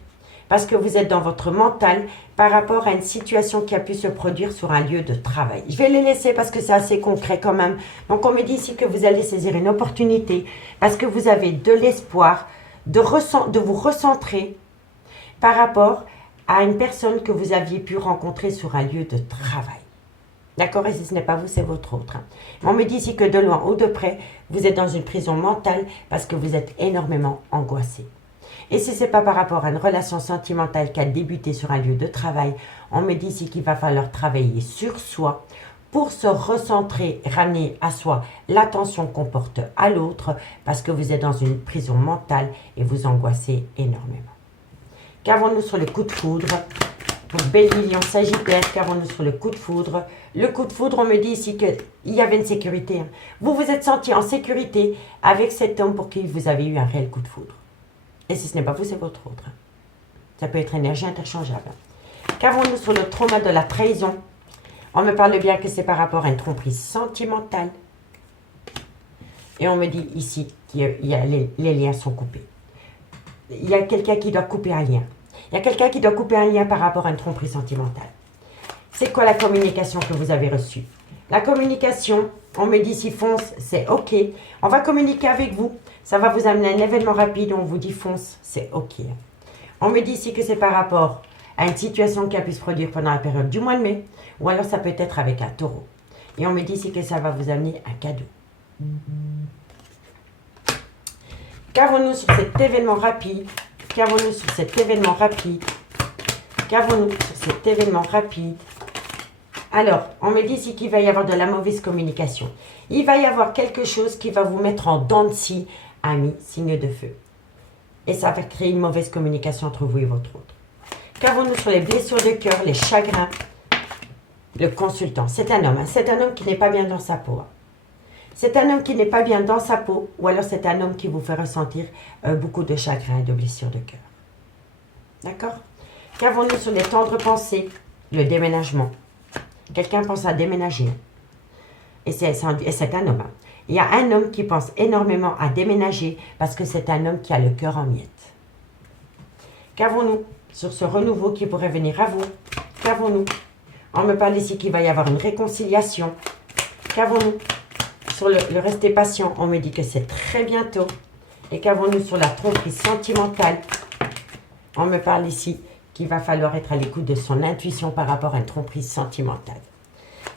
parce que vous êtes dans votre mental par rapport à une situation qui a pu se produire sur un lieu de travail. Je vais les laisser parce que c'est assez concret quand même. Donc, on me dit ici que vous allez saisir une opportunité parce que vous avez de l'espoir de vous recentrer par rapport à une personne que vous aviez pu rencontrer sur un lieu de travail. D'accord? Et si ce n'est pas vous, c'est votre autre. On me dit ici que de loin ou de près, vous êtes dans une prison mentale parce que vous êtes énormément angoissé. Et si ce n'est pas par rapport à une relation sentimentale qui a débuté sur un lieu de travail, on me dit ici qu'il va falloir travailler sur soi pour se recentrer, ramener à soi l'attention qu'on porte à l'autre parce que vous êtes dans une prison mentale et vous angoissez énormément. Qu'avons-nous sur le coup de foudre? Pour Bélier, Lion, Sagittaire, qu'avons-nous sur le coup de foudre? Le coup de foudre, on me dit ici qu'il y avait une sécurité. Vous vous êtes senti en sécurité avec cet homme pour qui vous avez eu un réel coup de foudre. Et si ce n'est pas vous, c'est votre autre. Ça peut être énergie interchangeable. Qu'avons-nous sur le trauma de la trahison? On me parle bien que c'est par rapport à une tromperie sentimentale. Et on me dit ici que les liens sont coupés. Il y a quelqu'un qui doit couper un lien. Il y a quelqu'un qui doit couper un lien par rapport à une tromperie sentimentale. C'est quoi la communication que vous avez reçue? La communication, on me dit si fonce, c'est OK. On va communiquer avec vous. Ça va vous amener à un événement rapide où on vous dit fonce, c'est OK. On me dit ici que c'est par rapport à une situation qui a pu se produire pendant la période du mois de mai. Ou alors ça peut être avec un taureau. Et on me dit ici que ça va vous amener un cadeau. Qu'avons-nous sur cet événement rapide? Qu'avons-nous sur cet événement rapide? Qu'avons-nous sur cet événement rapide? Alors, on me dit ici qu'il va y avoir de la mauvaise communication. Il va y avoir quelque chose qui va vous mettre en dents de scie, amis, signe de feu. Et ça va créer une mauvaise communication entre vous et votre autre. Qu'avons-nous sur les blessures de cœur, les chagrins? Le consultant, c'est un homme. Hein? C'est un homme qui n'est pas bien dans sa peau. Hein? C'est un homme qui n'est pas bien dans sa peau, ou alors c'est un homme qui vous fait ressentir beaucoup de chagrin et de blessures de cœur. D'accord? Qu'avons-nous sur les tendres pensées? Le déménagement. Quelqu'un pense à déménager. Et c'est un homme. Hein. il y a un homme qui pense énormément à déménager parce que c'est un homme qui a le cœur en miettes. Qu'avons-nous sur ce renouveau qui pourrait venir à vous? Qu'avons-nous? On me parle ici qu'il va y avoir une réconciliation. Qu'avons-nous sur le rester patient? On me dit que c'est très bientôt. Et qu'avons-nous sur la tromperie sentimentale? On me parle ici qu'il va falloir être à l'écoute de son intuition par rapport à une tromperie sentimentale.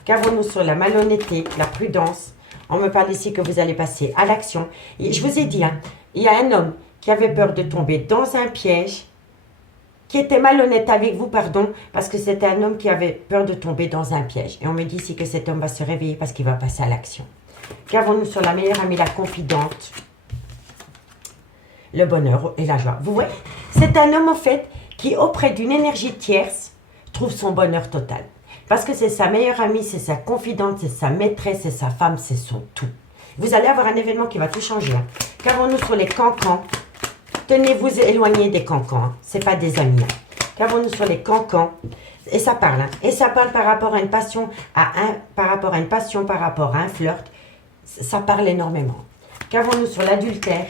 Qu'avons-nous sur la malhonnêteté, la prudence? On me parle ici que vous allez passer à l'action. Et je vous ai dit, hein, il y a un homme qui avait peur de tomber dans un piège, qui était malhonnête avec vous, pardon, parce que c'était un homme qui avait peur de tomber dans un piège. Et on me dit ici que cet homme va se réveiller parce qu'il va passer à l'action. Qu'avons-nous sur la meilleure amie, la confidente? Le bonheur et la joie. Vous voyez, c'est un homme, en fait, qui, auprès d'une énergie tierce, trouve son bonheur total. Parce que c'est sa meilleure amie, c'est sa confidente, c'est sa maîtresse, c'est sa femme, c'est son tout. Vous allez avoir un événement qui va tout changer. Hein. Qu'avons-nous sur les cancans? Tenez-vous éloigné des cancans. Hein. Ce n'est pas des amis. Hein. Qu'avons-nous sur les cancans? Et ça parle. Hein. Et ça parle par rapport à une passion, par rapport à un flirt. Ça parle énormément. Qu'avons-nous sur l'adultère?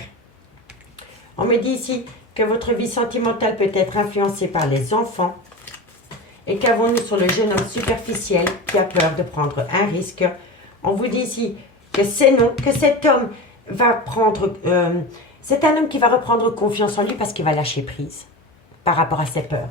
On me dit ici que votre vie sentimentale peut être influencée par les enfants. Et qu'avons-nous sur le jeune homme superficiel qui a peur de prendre un risque? On vous dit ici que c'est non, que cet homme va prendre... c'est un homme qui va reprendre confiance en lui parce qu'il va lâcher prise par rapport à ses peurs.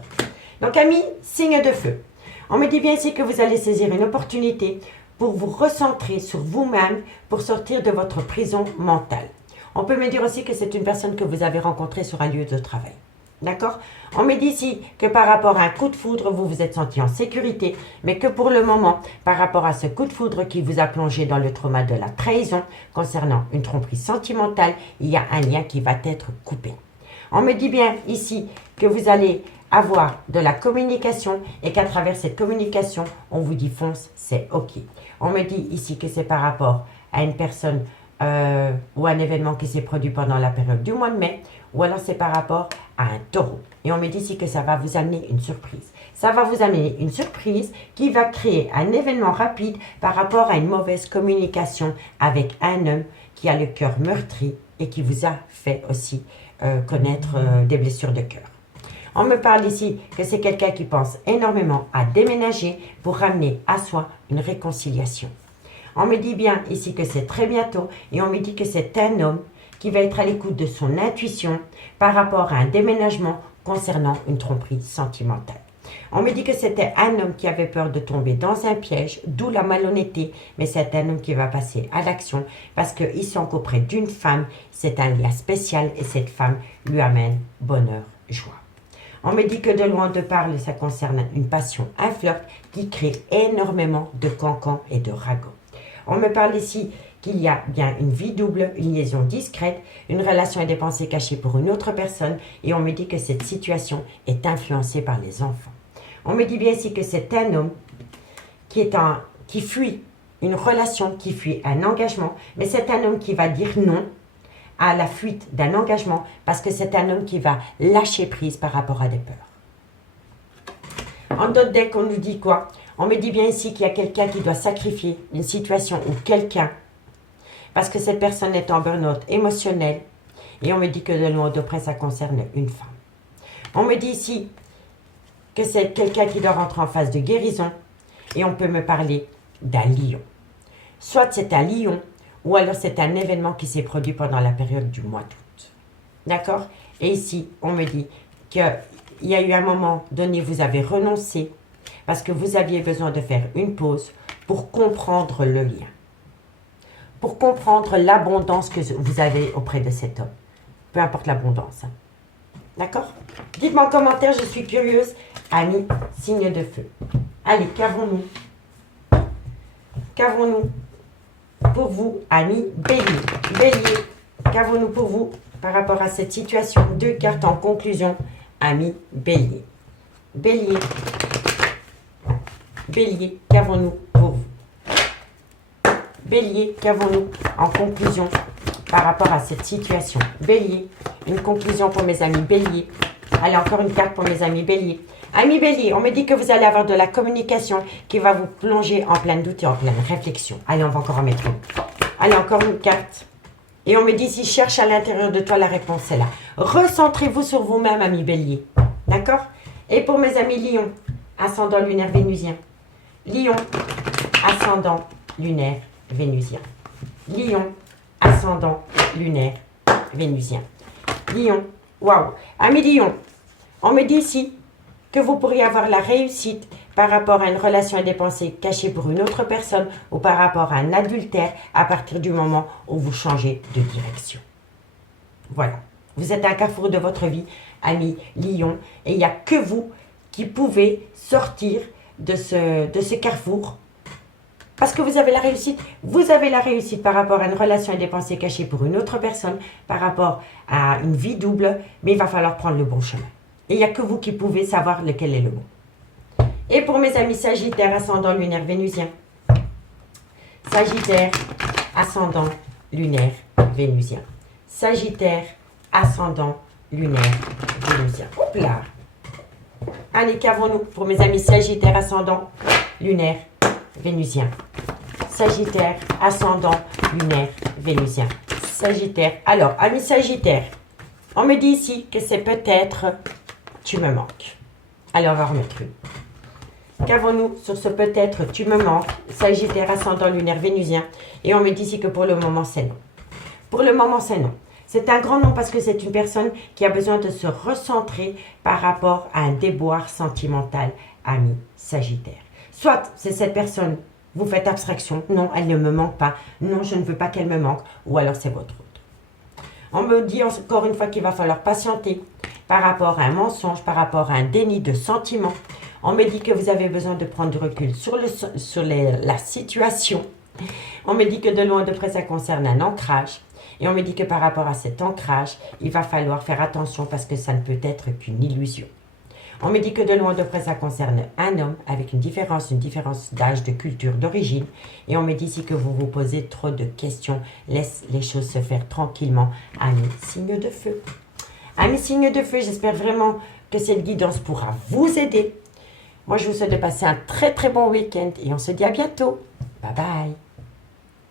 Donc, amis, signe de feu. On me dit bien ici que vous allez saisir une opportunité pour vous recentrer sur vous-même, pour sortir de votre prison mentale. On peut me dire aussi que c'est une personne que vous avez rencontrée sur un lieu de travail. D'accord? On me dit ici que par rapport à un coup de foudre, vous vous êtes senti en sécurité, mais que pour le moment, par rapport à ce coup de foudre qui vous a plongé dans le trauma de la trahison, concernant une tromperie sentimentale, il y a un lien qui va être coupé. On me dit bien ici que vous allez avoir de la communication et qu'à travers cette communication, on vous dit fonce, c'est OK. On me dit ici que c'est par rapport à une personne ou un événement qui s'est produit pendant la période du mois de mai, ou alors c'est par rapport à un taureau. Et on me dit ici que ça va vous amener une surprise. Ça va vous amener une surprise qui va créer un événement rapide par rapport à une mauvaise communication avec un homme qui a le cœur meurtri et qui vous a fait aussi connaître des blessures de cœur. On me parle ici que c'est quelqu'un qui pense énormément à déménager pour ramener à soi une réconciliation. On me dit bien ici que c'est très bientôt et on me dit que c'est un homme qui va être à l'écoute de son intuition par rapport à un déménagement concernant une tromperie sentimentale. On me dit que c'était un homme qui avait peur de tomber dans un piège, d'où la malhonnêteté, mais c'est un homme qui va passer à l'action parce qu'il sent qu'auprès d'une femme, c'est un lien spécial et cette femme lui amène bonheur, joie. On me dit que de loin de parler, ça concerne une passion, un flirt qui crée énormément de cancans et de ragots. On me parle ici qu'il y a bien une vie double, une liaison discrète, une relation et des pensées cachées pour une autre personne et on me dit que cette situation est influencée par les enfants. On me dit bien ici que c'est un homme qui fuit une relation, qui fuit un engagement, mais c'est un homme qui va dire non à la fuite d'un engagement parce que c'est un homme qui va lâcher prise par rapport à des peurs. En d'autres decks, on nous dit quoi? On me dit bien ici qu'il y a quelqu'un qui doit sacrifier une situation ou quelqu'un parce que cette personne est en burn-out émotionnel et on me dit que de loin de près, ça concerne une femme. On me dit ici que c'est quelqu'un qui doit rentrer en phase de guérison et on peut me parler d'un lion. Soit c'est un lion ou alors c'est un événement qui s'est produit pendant la période du mois d'août. D'accord? Et ici, on me dit qu'il y a eu un moment donné, vous avez renoncé parce que vous aviez besoin de faire une pause pour comprendre le lien. Pour comprendre l'abondance que vous avez auprès de cet homme. Peu importe l'abondance. Hein. D'accord? Dites-moi en commentaire, je suis curieuse. Amis, signe de feu. Allez, qu'avons-nous? Qu'avons-nous pour vous, amis Bélier? Bélier, qu'avons-nous pour vous par rapport à cette situation? Deux cartes en conclusion, amis Bélier. Bélier. Bélier, qu'avons-nous pour vous? Bélier, qu'avons-nous en conclusion par rapport à cette situation? Bélier, une conclusion pour mes amis Bélier. Allez, encore une carte pour mes amis Bélier. Amis Bélier, on me dit que vous allez avoir de la communication qui va vous plonger en plein doute et en pleine réflexion. Allez, on va encore en mettre une. Allez, encore une carte. Et on me dit, si cherche à l'intérieur de toi, la réponse est là. Recentrez-vous sur vous-même, amis bélier. D'accord? Et pour mes amis lions, ascendant lunaire vénusien. Lion, ascendant lunaire vénusien. Lion, ascendant lunaire vénusien. Lion, waouh. Amis lions, on me dit ici que vous pourriez avoir la réussite par rapport à une relation et des pensées cachées pour une autre personne ou par rapport à un adultère à partir du moment où vous changez de direction. Voilà. Vous êtes à un carrefour de votre vie, amis lions, et il n'y a que vous qui pouvez sortir de ce carrefour. Parce que vous avez la réussite. Vous avez la réussite par rapport à une relation et des pensées cachées pour une autre personne, par rapport à une vie double, mais il va falloir prendre le bon chemin. Et il n'y a que vous qui pouvez savoir lequel est le bon. Et pour mes amis Sagittaire, ascendant lunaire vénusien. Sagittaire, ascendant lunaire vénusien. Sagittaire, ascendant lunaire vénusien. Hop là. Allez, qu'avons-nous pour mes amis Sagittaire, ascendant lunaire vénusien. Sagittaire, ascendant lunaire vénusien. Sagittaire. Alors, amis Sagittaire, on me dit ici que c'est peut-être tu me manques. Alors, on va remettre une. Qu'avons-nous sur ce peut-être tu me manques, Sagittaire, ascendant lunaire vénusien. Et on me dit ici que pour le moment, c'est non. Pour le moment, c'est non. C'est un grand non parce que c'est une personne qui a besoin de se recentrer par rapport à un déboire sentimental, ami Sagittaire. Soit c'est cette personne, vous faites abstraction, non, elle ne me manque pas, non, je ne veux pas qu'elle me manque, ou alors c'est votre autre. On me dit encore une fois qu'il va falloir patienter par rapport à un mensonge, par rapport à un déni de sentiment. On me dit que vous avez besoin de prendre du recul sur la situation. On me dit que de loin de près, ça concerne un ancrage. Et on me dit que par rapport à cet ancrage, il va falloir faire attention parce que ça ne peut être qu'une illusion. On me dit que de loin de près, ça concerne un homme avec une différence d'âge, de culture, d'origine. Et on me dit ici que vous vous posez trop de questions. Laisse les choses se faire tranquillement. Amis, signe de feu. Amis, signe de feu, j'espère vraiment que cette guidance pourra vous aider. Moi, je vous souhaite de passer un très très bon week-end et on se dit à bientôt. Bye bye.